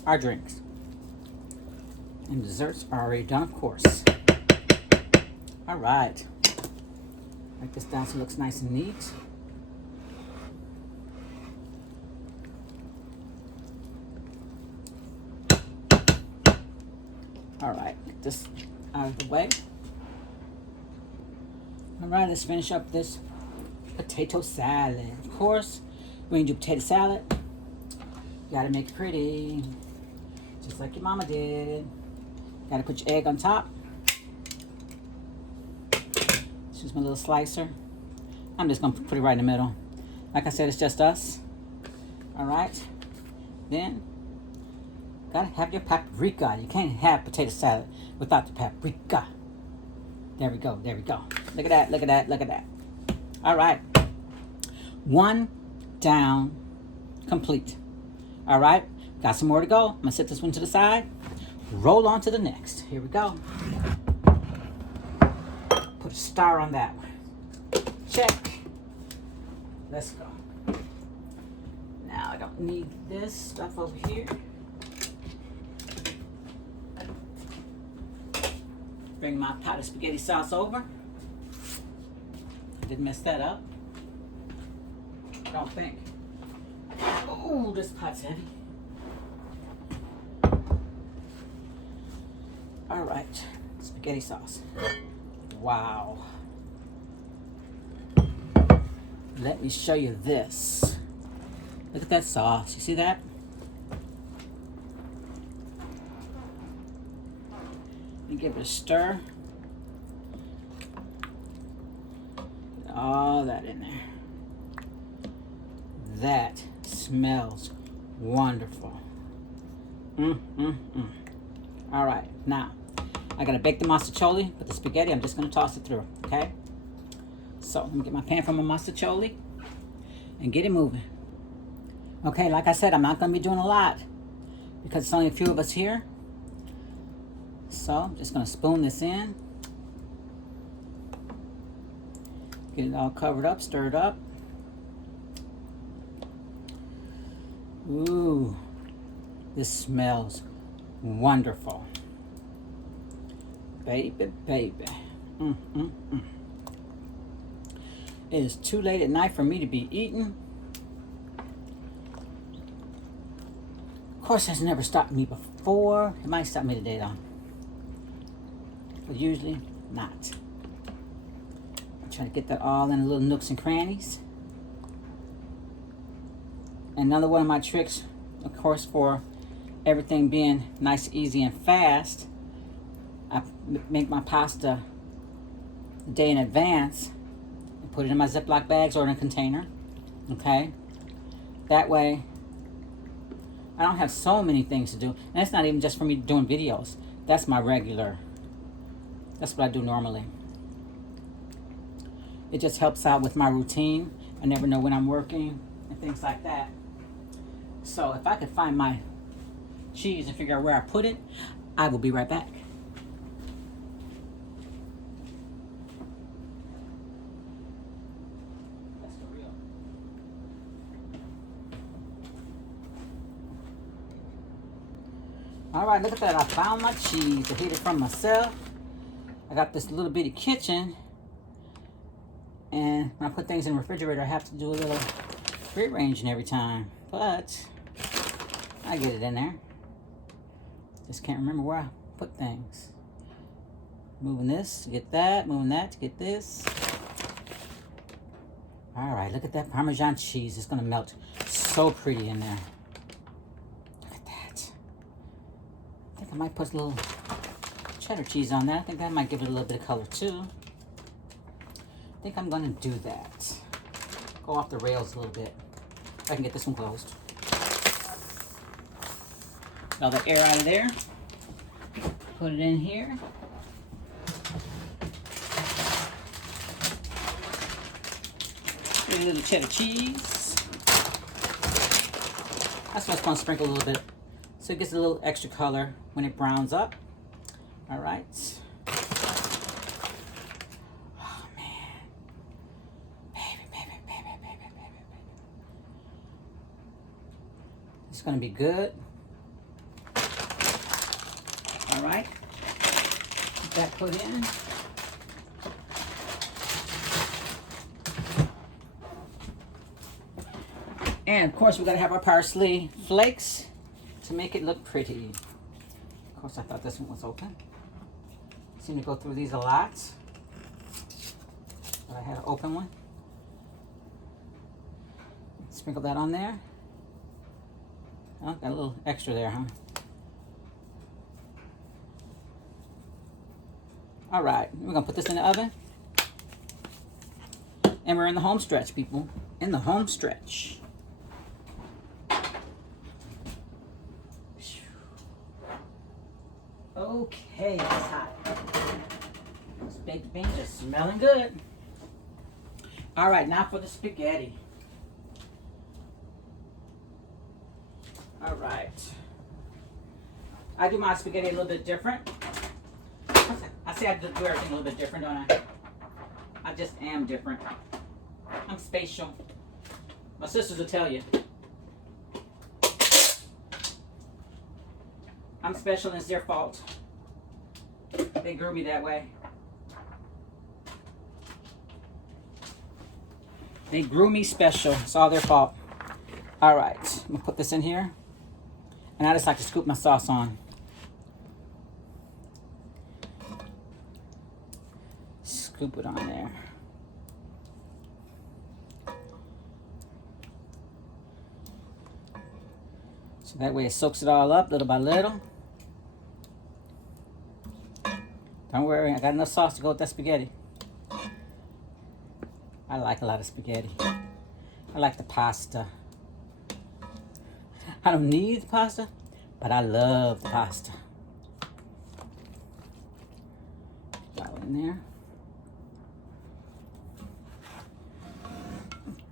our drinks. And desserts are already done, of course. All right. Write this down so it looks nice and neat. All right, get this out of the way. All right, let's finish up this potato salad. Of course, when you do potato salad, you gotta make it pretty, just like your mama did. Gotta put your egg on top. Use my little slicer. I'm just gonna put it right in the middle. Like I said, it's just us. All right. Then, gotta have your paprika. You can't have potato salad without the paprika. There we go. There we go. Look at that. Look at that. Look at that. All right. 1 down, complete. All right. Got some more to go. I'm gonna set this one to the side. Roll on to the next. Here we go. Put a star on that one. Check. Let's go. Now I don't need this stuff over here. Bring my pot of spaghetti sauce over. Didn't mess that up. I don't think. Oh, this pot's heavy. All right, spaghetti sauce. Wow. Let me show you this. Look at that sauce. You see that? Let me give it a stir. Get all that in there. That smells wonderful. All right, now I gotta bake the mostaccioli, but the spaghetti, I'm just gonna toss it through, okay? So let me get my pan from my mostaccioli and get it moving. Okay, like I said, I'm not gonna be doing a lot because it's only a few of us here. So I'm just gonna spoon this in. Get it all covered up, stirred up. Ooh, this smells wonderful. Baby, baby. It is too late at night for me to be eating. Of course, that's never stopped me before. It might stop me today though, but usually not. I'm trying to get that all in the little nooks and crannies. Another one of my tricks, of course, for everything being nice, easy, and fast, I make my pasta a day in advance and put it in my Ziploc bags or in a container. Okay? That way, I don't have so many things to do. And it's not even just for me doing videos. That's my regular. That's what I do normally. It just helps out with my routine. I never know when I'm working and things like that. So if I could find my cheese and figure out where I put it, I will be right back. That's for real. All right, look at that. I found my cheese. I hid it from myself. I got this little bitty kitchen. And when I put things in the refrigerator, I have to do a little rearranging every time. But I get it in there. Just can't remember where I put things. Moving this to get that. Moving that to get this. All right, look at that Parmesan cheese. It's going to melt so pretty in there. Look at that. I think I might put a little cheddar cheese on that. I think that might give it a little bit of color too. I think I'm going to do that. Go off the rails a little bit. If I can get this one closed. All the air out of there. Put it in here. A little cheddar cheese. That's what I'm going to sprinkle a little bit, so it gets a little extra color when it browns up. All right. Oh man, baby. It's going to be good. All right. Get that put in. And of course, we gotta have our parsley flakes to make it look pretty. Of course, I thought this one was open. Seem to go through these a lot. But I had an open one. Sprinkle that on there. Oh, got a little extra there, huh? All right, we're gonna put this in the oven. And we're in the home stretch, people. In the home stretch. Okay, it's hot. Those baked beans are smelling good. All right, now for the spaghetti. All right. I do my spaghetti a little bit different. I say I do everything a little bit different, don't I? I just am different. I'm spatial. My sisters will tell you. I'm special and it's their fault. They grew me that way. They grew me special. It's all their fault. All right, I'm gonna put this in here. And I just like to scoop my sauce on. Scoop it on there. So that way it soaks it all up little by little. Don't worry, I got enough sauce to go with that spaghetti. I like a lot of spaghetti. I like the pasta. I don't need the pasta, but I love the pasta. Put it in there.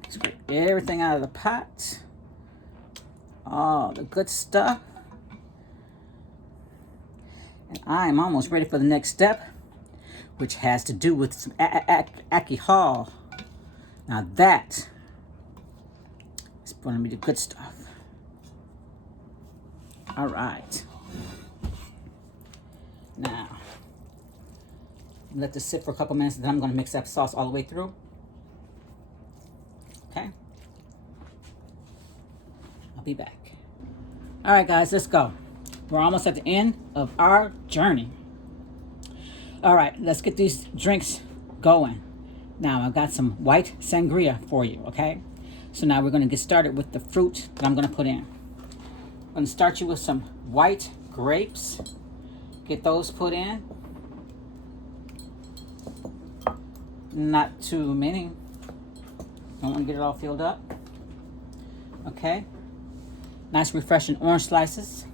Scrape everything out of the pot. All the good stuff. And I'm almost ready for the next step, which has to do with some alcohol. Now that is going to be the good stuff. All right. Now, let this sit for a couple minutes, then I'm going to mix that sauce all the way through. be back. All right, guys, let's go. We're almost at the end of our journey. All right, let's get these drinks going. Now, I've got some white sangria for you, okay? So now we're going to get started with the fruit that I'm going to put in. I'm going to start you with some white grapes. Get those put in. Not too many. Don't want to get it all filled up. Okay. Nice refreshing orange slices.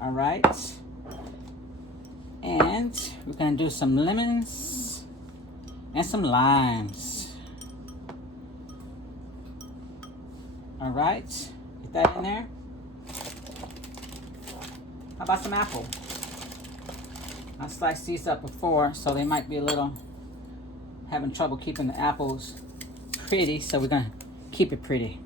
All right. And we're going to do some lemons and some limes. All right. Get that in there. How about some apple? I sliced these up before, so they might be a little having trouble keeping the apples pretty, so we're going to keep it pretty.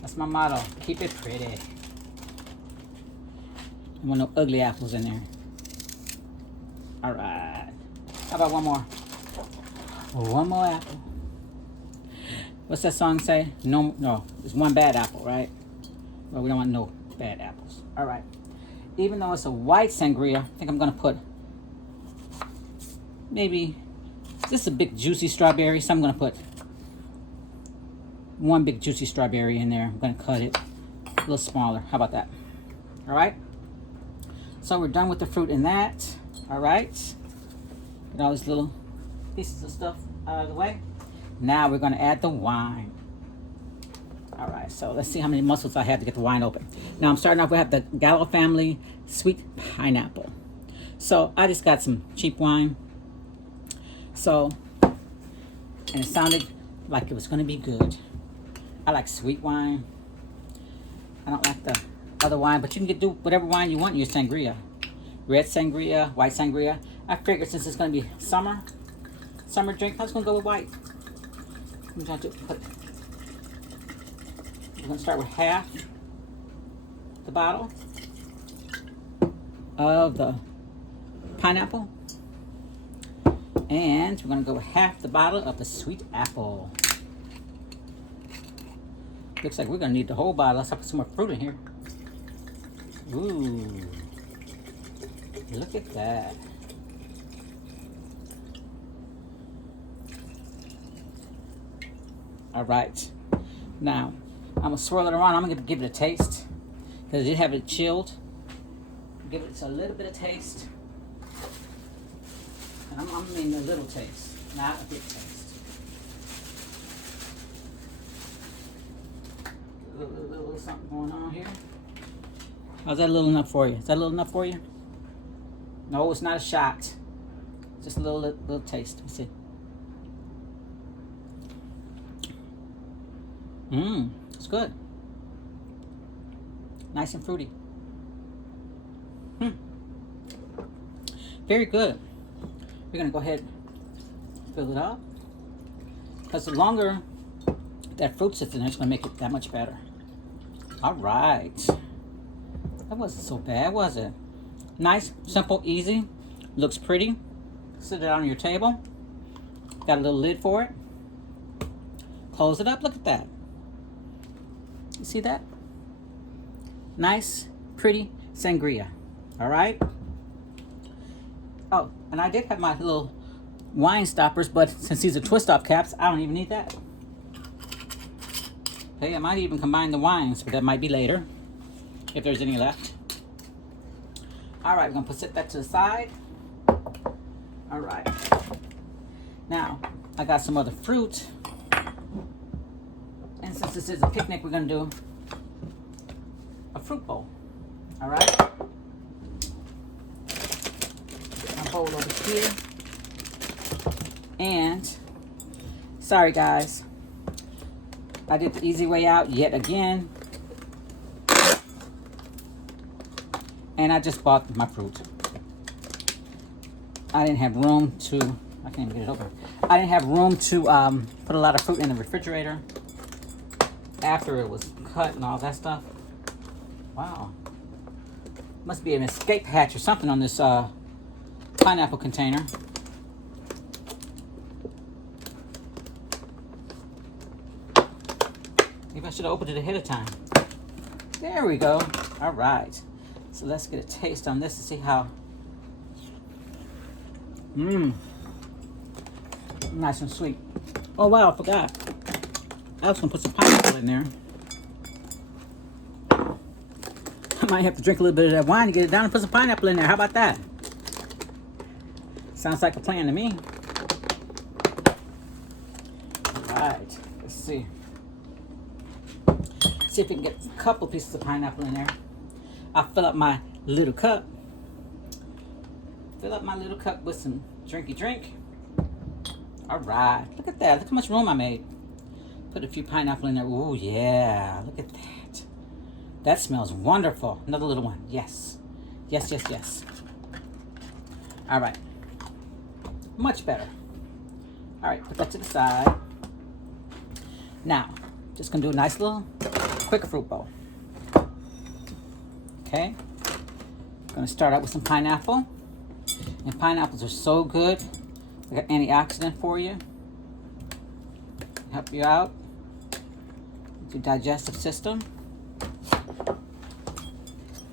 That's my motto. Keep it pretty. I want no ugly apples in there. All right. How about one more? One more apple. What's that song say? No, it's one bad apple, right? Well, we don't want no bad apples. All right. Even though it's a white sangria, I think I'm going to put maybe, this is a big juicy strawberry, so I'm going to put one big juicy strawberry in there. I'm going to cut it a little smaller. How about that? All right. So we're done with the fruit in that. All right. Get all these little pieces of stuff out of the way. Now we're going to add the wine. All right, so let's see how many muscles I have to get the wine open. Now I'm starting off, we have the Gallo family sweet pineapple. So I just got some cheap wine. So, and it sounded like it was going to be good. I like sweet wine. I don't like the other wine, but you can do whatever wine you want in your sangria. Red sangria, white sangria. I figured since it's going to be summer drink, I was going to go with white. I'm going to put, we're going to start with half the bottle of the pineapple. And we're going to go with half the bottle of the sweet apple. Looks like we're going to need the whole bottle. Let's put some more fruit in here. Ooh. Look at that. All right. Now, I'm going to swirl it around. I'm going to give it a taste. Because I did have it chilled. Give it a little bit of taste. And I mean a little taste, not a big taste. A little something going on here. How's that little enough for you? Is that a little enough for you? No, it's not a shot. Just a little taste. Let's see. It's good. Nice and fruity. Very good. We're going to go ahead and fill it up. Because the longer that fruit sits in there, it's going to make it that much better. All right. That wasn't so bad, was it? Nice, simple, easy. Looks pretty. Sit it on your table. Got a little lid for it. Close it up. Look at that. You see that? Nice, pretty sangria. All right. Oh, and I did have my little wine stoppers, but since these are twist-off caps, I don't even need that. Okay, I might even combine the wines, but that might be later, if there's any left. All right, we're going to set that to the side. All right. Now, I got some other fruit. And since this is a picnic, we're going to do a fruit bowl. All right. My bowl over here. And, sorry guys, I did the easy way out yet again. And I just bought my fruit. I didn't have room to, I can't even get it open. I didn't have room to put a lot of fruit in the refrigerator after it was cut and all that stuff. Wow. Must be an escape hatch or something on this pineapple container. Maybe I should have opened it ahead of time. There we go. All right. So let's get a taste on this to see how. Nice and sweet. Oh wow, I forgot. I was gonna put some pineapple in there. I might have to drink a little bit of that wine to get it down and put some pineapple in there. How about that? Sounds like a plan to me. All right. Let's see. See if we can get a couple pieces of pineapple in there. I'll fill up my little cup. Fill up my little cup with some drinky drink. All right. Look at that. Look how much room I made. Put a few pineapple in there. Ooh, yeah. Look at that. That smells wonderful. Another little one. Yes. Yes, yes, yes. All right. Much better. All right. Put that to the side. Now, just going to do a nice little quick fruit bowl. Okay. Going to start out with some pineapple. And pineapples are so good. They got antioxidant for you. Help you out with your digestive system.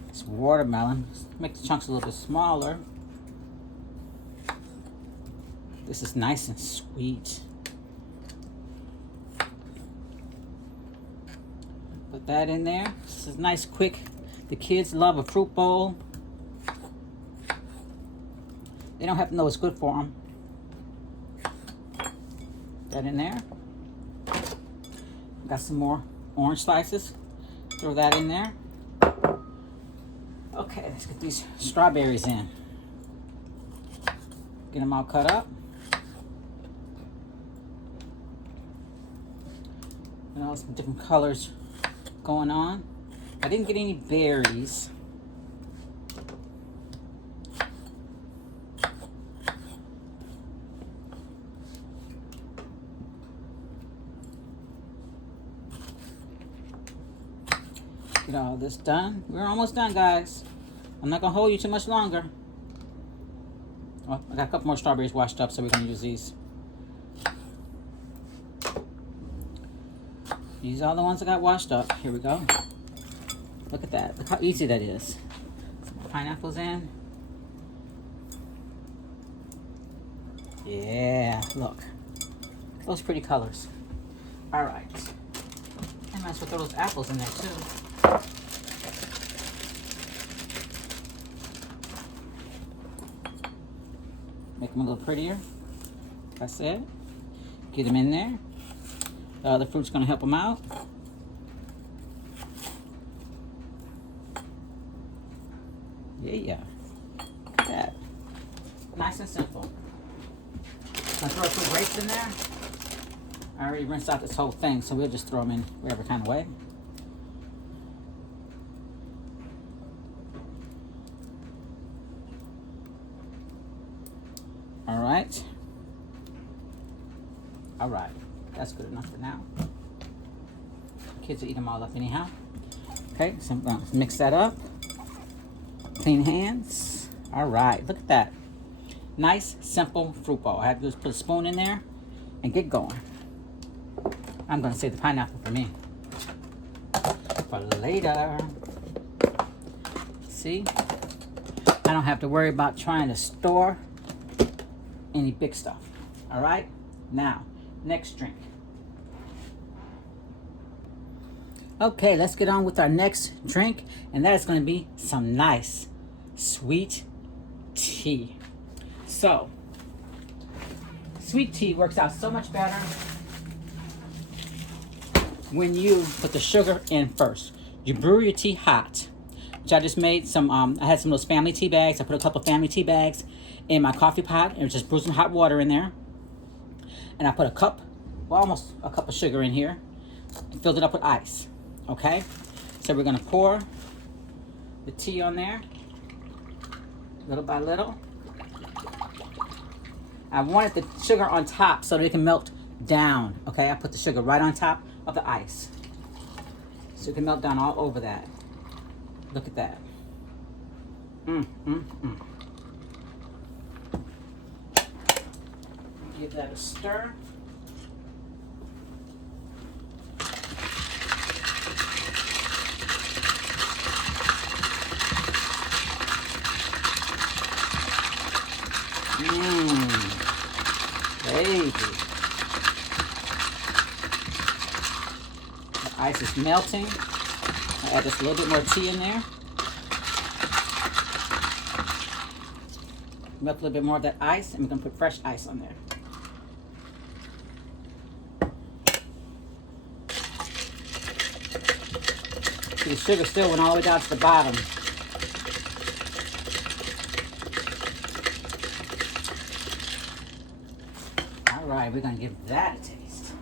It's watermelon. Make the chunks a little bit smaller. This is nice and sweet. Put that in there. This is nice, quick. The kids love a fruit bowl. They don't have to know it's good for them. That in there. Got some more orange slices. Throw that in there. Okay, let's get these strawberries in. Get them all cut up. And all some different colors going on. I didn't get any berries. Get all this done. We're almost done, guys. I'm not gonna hold you too much longer. Well, I got a couple more strawberries washed up, so we're gonna use these. These are the ones that got washed up. Here we go. Look at that. Look how easy that is. Some pineapples in. Yeah, look. Those pretty colors. All right. I might as well throw those apples in there too. Make them a little prettier. Like I said. Get them in there. The other fruit's going to help them out. Yeah. Look at that. Nice and simple. I'll throw some grapes in there. I already rinsed out this whole thing, so we'll just throw them in whatever kind of way. All right. That's good enough for now. Kids will eat them all up anyhow. Okay, so I'm going to mix that up. Clean hands. All right, look at that. Nice, simple fruit bowl. I have to just put a spoon in there and get going. I'm going to save the pineapple for me. For later. See? I don't have to worry about trying to store any big stuff. All right? Now, next drink. Okay, let's get on with our next drink, and that is going to be some nice, sweet tea. So, sweet tea works out so much better when you put the sugar in first. You brew your tea hot, which I just made some, I had some of those family tea bags. I put a couple family tea bags in my coffee pot and just brewed some hot water in there. And I put a cup, well, almost a cup of sugar in here and filled it up with ice. Okay, so we're gonna pour the tea on there, little by little. I wanted the sugar on top so that it can melt down. Okay, I put the sugar right on top of the ice, so it can melt down all over that. Look at that. Give that a stir. Ice is melting. I'll add just a little bit more tea in there. Melt a little bit more of that ice, and we're gonna put fresh ice on there. See, the sugar still went all the way down to the bottom. All right, we're gonna give that a taste.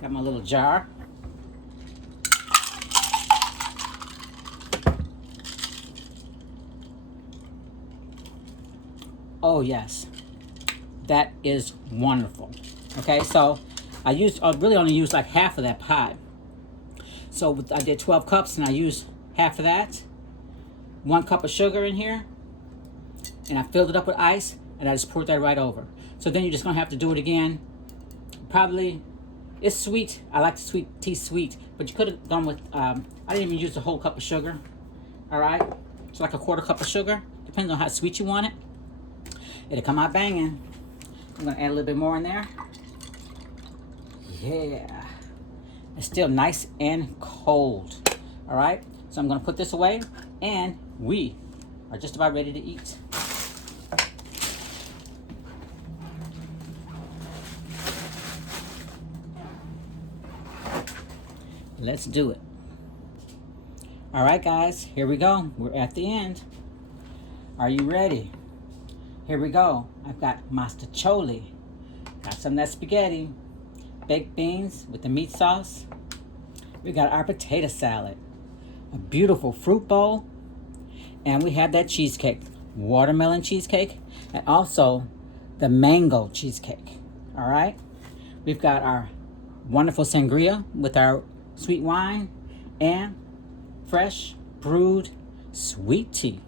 Got my little jar. Oh yes, that is wonderful. Okay, so I really only used like half of that pie. So I did 12 cups and I used half of that. 1 cup of sugar in here, and I filled it up with ice, and I just poured that right over. So then you're just gonna have to do it again. Probably, it's sweet. I like the sweet tea sweet, but you could have done with, I didn't even use the whole cup of sugar. All right, so like a 1/4 cup of sugar, depends on how sweet you want it. It'll come out banging. I'm gonna add a little bit more in there. Yeah, it's still nice and cold. All right, so I'm gonna put this away, and we are just about ready to eat. Let's do it. All right, guys, here we go. We're at the end. Are you ready? Here we go. I've got Mostaccioli. Got some of that spaghetti. Baked beans with the meat sauce. We got our potato salad. A beautiful fruit bowl. And we have that cheesecake. Watermelon cheesecake. And also the mango cheesecake. All right? We've got our wonderful sangria with our sweet wine. And fresh brewed sweet tea.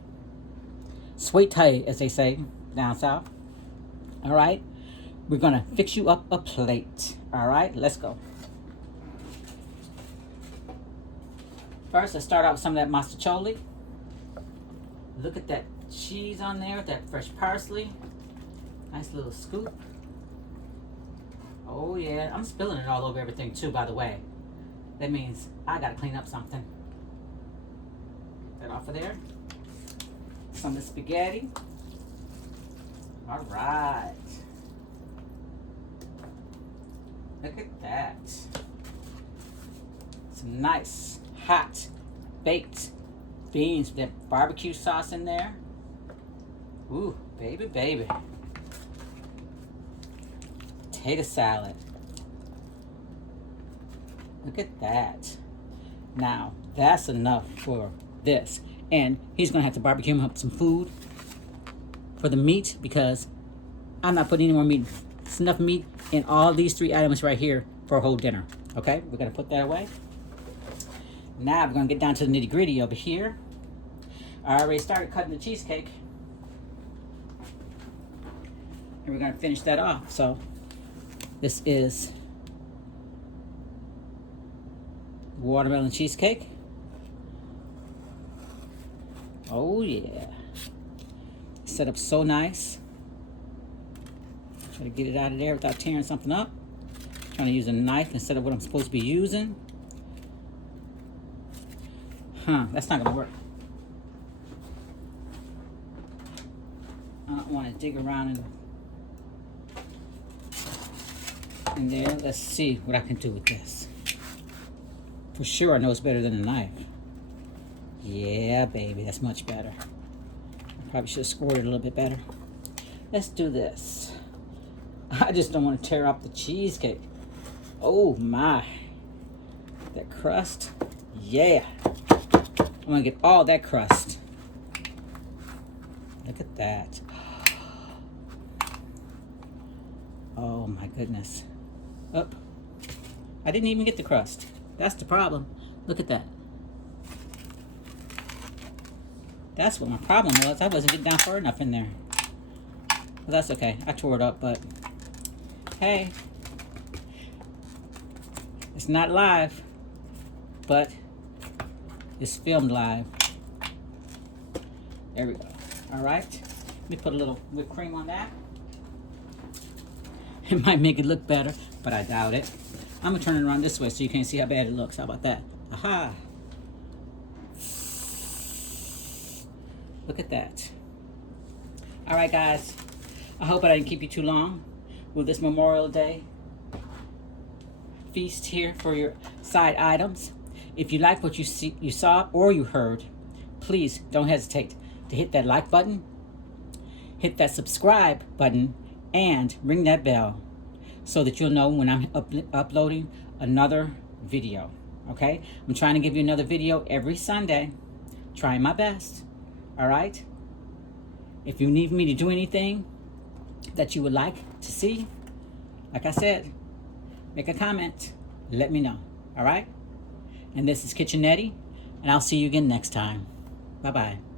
Sweet tea, as they say down south. All right, we're gonna fix you up a plate. All right, let's go. First, let's start out with some of that Mostaccioli. Look at that cheese on there with that fresh parsley. Nice little scoop. Oh yeah, I'm spilling it all over everything too, by the way. That means I gotta clean up something. Get that off of there. Some of the spaghetti. All right. Look at that. Some nice, hot, baked beans with that barbecue sauce in there. Ooh, baby, baby. Potato salad. Look at that. Now, that's enough for this. And he's going to have to barbecue him up some food for the meat, because I'm not putting any more meat. It's enough meat in all these 3 items right here for a whole dinner. Okay, we're going to put that away. Now we're going to get down to the nitty gritty over here. I already started cutting the cheesecake. And we're going to finish that off. So this is watermelon cheesecake. Oh yeah. Set up so nice. Try to get it out of there without tearing something up. Trying to use a knife instead of what I'm supposed to be using. That's not gonna work. I don't want to dig around in there. Let's see what I can do with this. For sure I know it's better than a knife. Yeah, baby, that's much better. I probably should have scored it a little bit better. Let's do this. I just don't want to tear up the cheesecake. Oh my. That crust. Yeah. I'm going to get all that crust. Look at that. Oh my goodness. Oh, I didn't even get the crust. That's the problem. Look at that. That's what my problem was. I wasn't getting down far enough in there. Well, that's okay. I tore it up, but hey, it's not live, but it's filmed live. There we go. All right. Let me put a little whipped cream on that. It might make it look better. but I doubt it. I'm gonna turn it around this way so you can't see how bad it looks. How about that? Aha! Look at that. All right, guys. I hope I didn't keep you too long with this Memorial Day feast here for your side items. If you like what you saw or you heard, please don't hesitate to hit that like button, hit that subscribe button, and ring that bell so that you'll know when I'm uploading another video. Okay? I'm trying to give you another video every Sunday. Trying my best. All right? If you need me to do anything that you would like to see, like I said, make a comment. Let me know. All right? And this is Kitchen Eddie, and I'll see you again next time. Bye-bye.